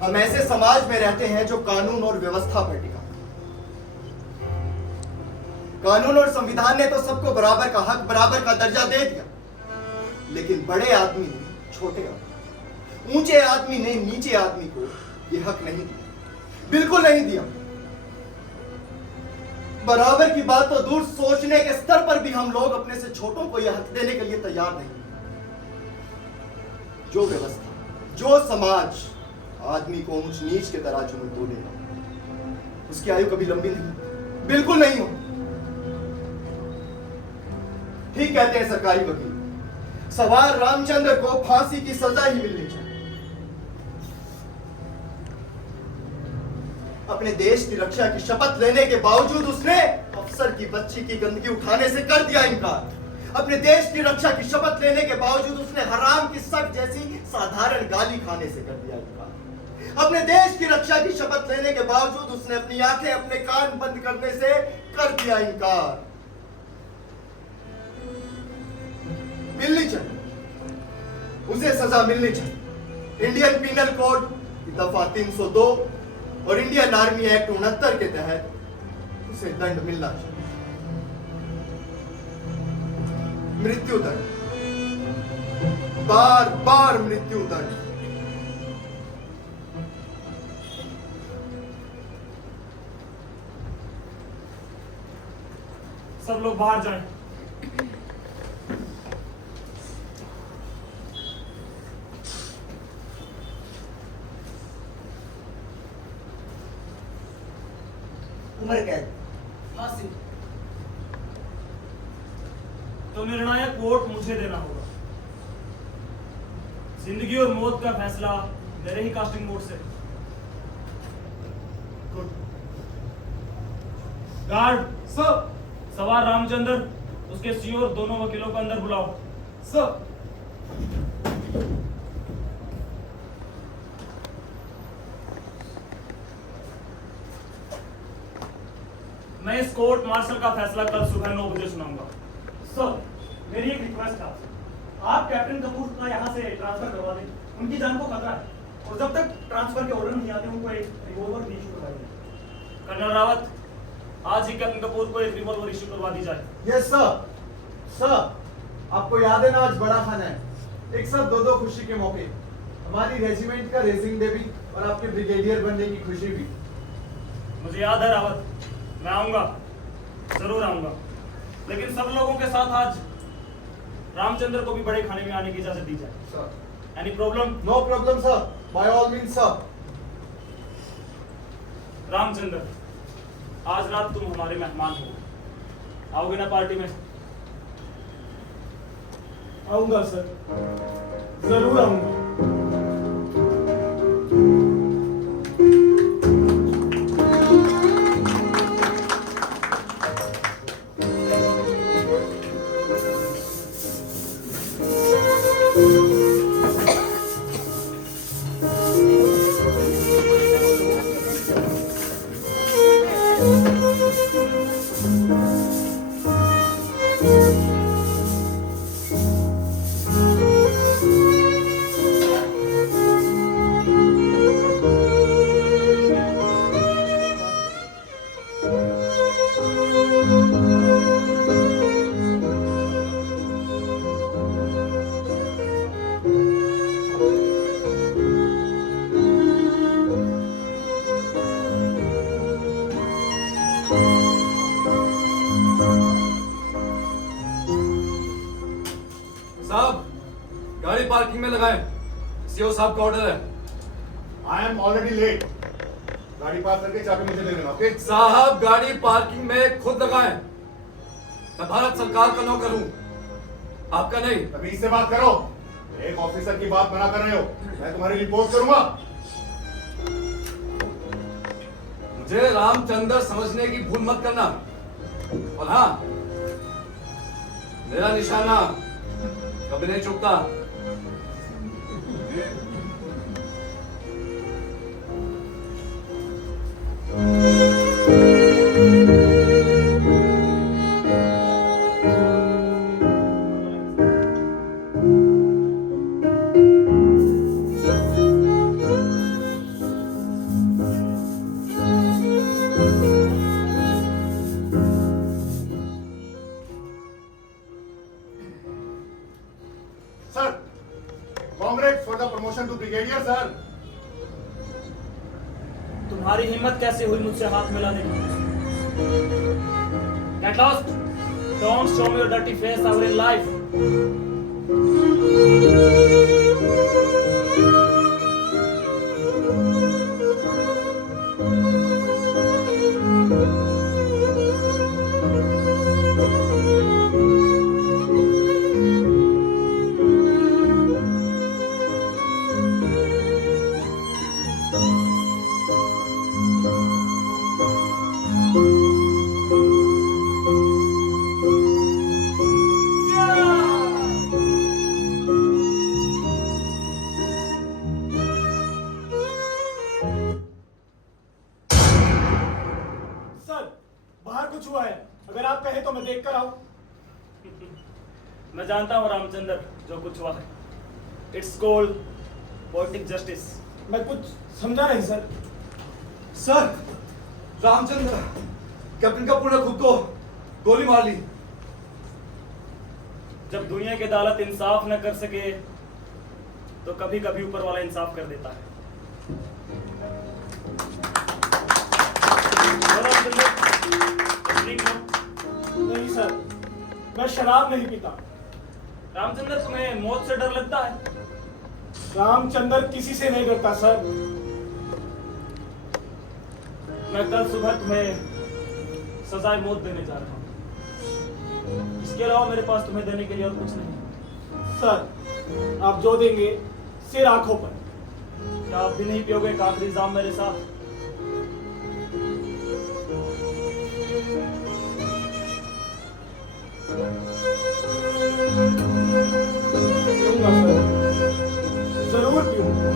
हम ऐसे समाज में रहते हैं जो कानून और व्यवस्था पर टिका। कानून और संविधान ने तो सबको बराबर का हक, बराबर का दर्जा दे दिया, लेकिन बड़े आदमी ने छोटे आदमी, ऊंचे आदमी ने नीचे आदमी को यह हक नहीं दिया, बिल्कुल नहीं दिया। बराबर की बात तो दूर, सोचने के स्तर पर भी हम लोग अपने से छोटों को यह हक देने के लिए तैयार नहीं। जो व्यवस्था, जो समाज आदमी को ऊंच नीच के तराजू में तोलेगा, उसकी आयु कभी लंबी नहीं, बिल्कुल नहीं हो। ठीक कहते हैं सरकारी वकील, सवार रामचंद्र को फांसी की सजा ही मिलनी चाहिए। अपने देश की रक्षा की शपथ लेने के बावजूद उसने अफसर की बच्ची की गंदगी उठाने से कर दिया इनकार। अपने देश की रक्षा की शपथ लेने के बावजूद उसने हराम की सख्त जैसी साधारण गाली खाने से कर दिया इनकार। अपने देश की रक्षा की शपथ लेने के बावजूद उसने अपनी आंखें, अपने कान बंद करने से कर दिया इनकार। मिलनी चाहिए, उसे सजा मिलनी चाहिए। इंडियन पीनल कोड की दफा 302 और इंडियन आर्मी एक्ट 69 के तहत उसे दंड मिलना चाहिए। मृत्यु दंड, बार बार मृत्यु दंड। सब लोग बाहर जाएं। उम्र कैद, फांसी। तो निर्णायक वोट मुझे देना होगा। जिंदगी और मौत का फैसला मेरे ही कास्टिंग वोट से। गुड। Guard sir. सवार रामचंद्र, उसके सीओ और दोनों वकीलों को अंदर बुलाओ। सर। मैं इस कोर्ट मार्शल का फैसला कल सुबह 9 बजे सुनाऊंगा। सर, मेरी एक रिक्वेस्ट है आपसे, आप कैप्टन कपूर का यहाँ से ट्रांसफर करवा दें, उनकी जान को खतरा है। और जब तक ट्रांसफर के ऑर्डर नहीं आते उनको एक रिवॉल्वर भी इशू करवाई जाए। कर्नल रावत, आज ही कैप्टन कपूर को एक रिवॉल्वर इशू करवा दी जाए। Yes sir. सर, आपको याद है ना आज बड़ा खाना है, एक साथ दो खुशी के मौके, हमारी रेजिमेंट का रेजिंग डे भी और आपके ब्रिगेडियर बनने की खुशी भी। मुझे याद है रावत, मैं आऊंगा, जरूर आऊंगा, लेकिन सब लोगों के साथ आज रामचंद्र को भी बड़े खाने में आने की इजाजत दी जाए। Sir. Any problem? No problem sir, by all means sir. Ramchandra, आज रात तुम हमारे मेहमान हो, आओगे ना पार्टी में? आऊंगा सर, जरूर आऊंगा। लगाएं। सीओ साहब का ऑर्डर है। I am already late. गाड़ी पार्क करके चाबी मुझे दे देना, ओके? साहब गाड़ी पार्किंग में खुद लगाएं। मैं भारत सरकार का नौकर हूं, आपका नहीं। तभी इससे बात करो। एक ऑफिसर की बात मना कर रहे हो। मैं तुम्हारी रिपोर्ट करूंगा। मुझे रामचंद्र समझने की भूल मत करना। और हाँ, मेरा निशाना कभी नहीं चूकता। Sir, congrats for the promotion to brigadier sir. तुम्हारी हिम्मत कैसे हुई मुझसे हाथ मिलाने की? Get lost! Don't show me your dirty face ever in life. Sir, बाहर कुछ हुआ है। अगर आप कहें तो मैं देख कर आऊं। मैं जानता हूँ रामचंद्र, जो कुछ हुआ है। It's called poetic justice. मैं कुछ समझा नहीं sir. Sir, Ramchandra captain Kapoor ने खुद को गोली मार ली। जब दुनिया की अदालत इंसाफ न कर सके तो कभी कभी ऊपर वाला इंसाफ कर देता है। नहीं सर, मैं शराब नहीं पीता। रामचंद्र, तुम्हें मौत से डर लगता है? रामचंद्र किसी से नहीं डरता सर। मैं कल सुबह तुम्हें सजाए मौत देने जा रहा हूँ। इसके अलावा मेरे पास तुम्हें देने के लिए और कुछ नहीं। सर, आप जो देंगे सिर आंखों पर। क्या आप भी नहीं पियोगे एक आखिरी जाम मेरे साथ? पीऊंगा सर, जरूर पीऊंगा।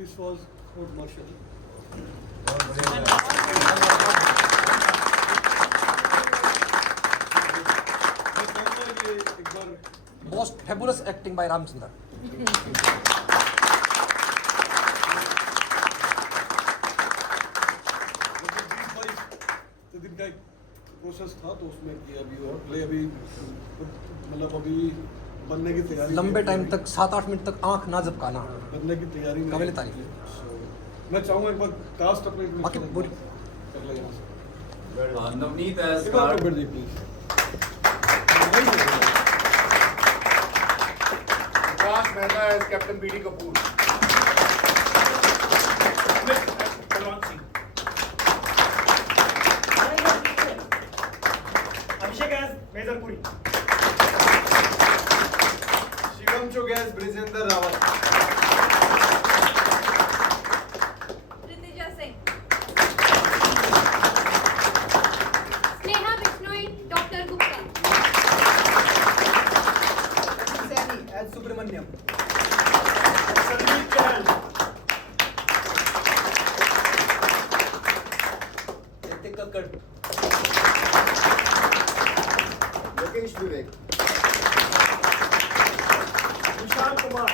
This was court martial. Most fabulous acting by Ramchandra. दिन का एक प्रोसेस था तो उसमें किया अभी और प्ले अभी मतलब अभी बनने की तैयारी लंबे टाइम तक 7-8 मिनट तक आंख ना झपकाना बनने की तैयारी में काबिल तारीफ। मैं चाहूंगा एक बार कास्ट अपने बाकी पूरी कर ले यहाँ से नवनीत एक बार बैठ जाइए please Vikas Mehta as captain BD Kapoor. Smith and Balwant Singh. Abhishek as major Puri. Shivam Chugh as Brijendra Rawat. Ritija Singh. Sneha Bishnoi doctor Gupta. Saini as Subramaniam. Sandeep Chahal. Hrithik Kakkar. Yogesh Vivek. Vishal Kumar.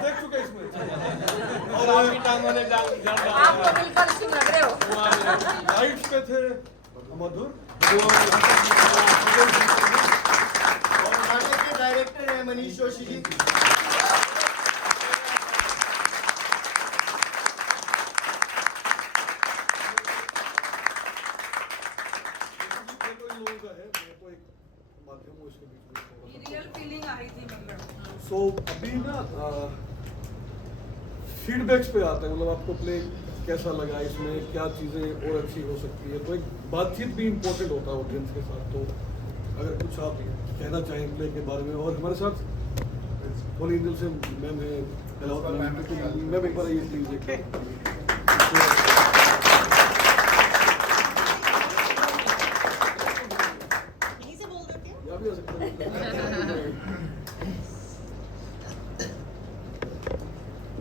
देख चुके इसमें आप तो बिल्कुल सिंह लग रहे हो। राइट्स पे थे मधुर और नाटक के डायरेक्टर हैं मनीष जोशी जी। ये तो इन लोगों का है, मैं तो एक माध्यम हूँ इसके बीच में। रियल फीलिंग आ रही थी मतलब। सो अभी ना फीडबैक्स पे आते हैं, मतलब आपको प्ले कैसा लगा, इसमें क्या चीज़ें और अच्छी हो सकती है। तो एक बातचीत भी इम्पोर्टेंट होता है ऑडियंस के साथ। तो अगर कुछ आप कहना चाहें प्ले के बारे में। और हमारे साथ होली एंजल से मैम है, मैम एक बार ये प्लीज एक या भी हो सकता है।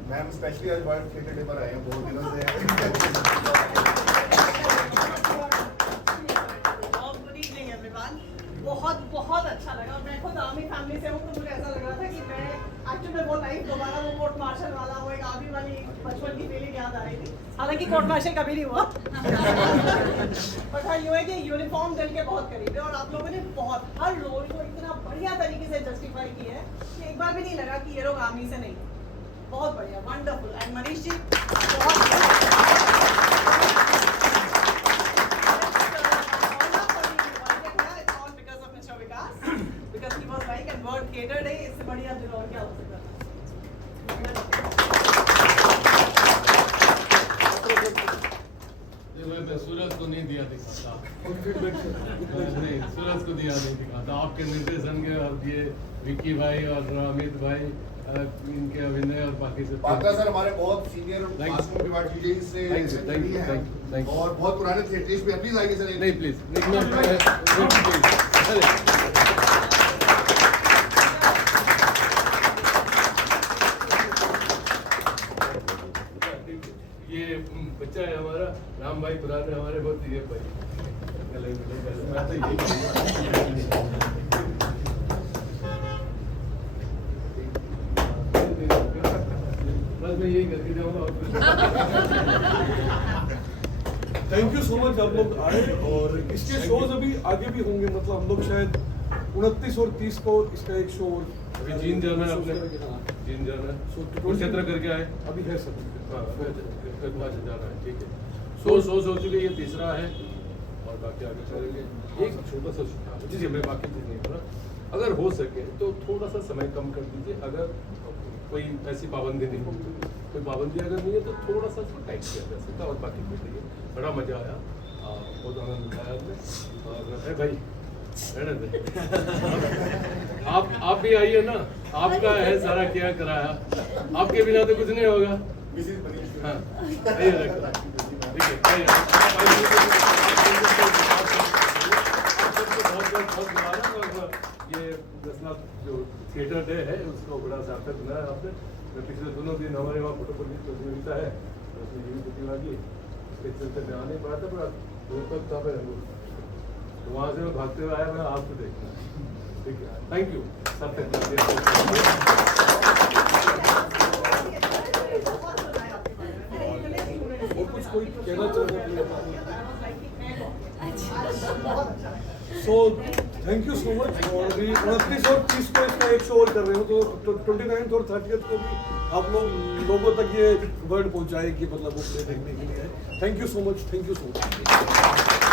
मैम स्पेशली आज वर्ल्ड थिएटर डे पर आए हैं, बहुत दिनों से। बहुत बहुत अच्छा लगा। मैं खुद आर्मी फैमिली से हूँ, तो मुझे ऐसा लग रहा था कि मैं एक्चुअली में वो लाइफ दोबारा वो कोर्ट मार्शल वाला वो एक आर्मी वाली बचपन की फीलिंग याद आ रही थी। हालांकि कोर्ट मार्शल कभी नहीं हुआ बट हाँ यूँ है कि यूनिफॉर्म दिल के बहुत करीब है। और आप लोगों ने बहुत हर रोल को इतना बढ़िया तरीके से जस्टिफाई किया है कि एक बार भी नहीं लगा कि ये लोग आर्मी से नहीं। बहुत बढ़िया, वंडरफुल। एंड मनीष जी बहुत because he was like and word catered है, इससे बढ़िया दिल और क्या हो सकता है। मैं सूरज को नहीं दिया दिखाता नहीं, सूरज को दिया नहीं दिखाता। आपके निर्देशन के और ये विक्की भाई और अमित भाई इनके अभिनय और बाकी से पात्रा सर हमारे बहुत सीनियर मासूम त्रिपाठी जी से और बहुत पुराने थिएटर्स पे प्लीज आइए सर। नहीं प्लीज ये बच्चा है हमारा राम भाई, पुराने हमारे बहुत ये भाई। मैं तो यही बस मैं यही करके जाऊंगा। थैंक यू सो मच आप लोग आए। और इसके शोज अभी आगे भी होंगे, मतलब हम लोग शायद 29 और 30 को इसका एक शो अभी जीन जाना है आपने, जीन जाना है कुरुक्षेत्र करके आए अभी है सब। हाँ जाना है, ठीक है। सो हो चुके, ये तीसरा है और बाकी आगे चलेंगे। एक छोटा सा जी मैं बाकी चीज नहीं बोला, अगर हो सके तो थोड़ा सा समय कम कर दीजिए। अगर कोई ऐसी पाबंदी नहीं हो, कोई पाबंदी अगर नहीं है तो थोड़ा सा उसको टाइट किया जा सकता है। और बाकी कुछ नहीं है, बड़ा मजा आया, बहुत आनंद उठाया हमने। और भाई आप भी आइए ना, आपका है सारा किया कराया, आपके बिना तो कुछ नहीं होगा। हाँ ठीक है, ये 10 लाख जो थिएटर डे है उसको बड़ा सार्थक बनाया आपने। मैं पिछले दोनों दिन हमारे वहाँ फोटो प्रतियोगिता है, उसमें ये भी प्रतिभा की, उसके चलते मैं आ नहीं पाया था, बड़ा दूर तक था मैं, तो वहाँ से मैं भागते हुए आया, मैं आपको देखना। ठीक है, थैंक यू सार्थक। और कुछ कोई कहना चाहेगा? बहुत अच्छा so thank you so much. और अभी 29 और 30 को इसका एक शो और कर रहे हो, तो 29 और 30 को भी आप लोगों तक ये वर्ड पहुंचाए कि मतलब वो प्ले देखने के लिए है। Thank you so much, thank you so much.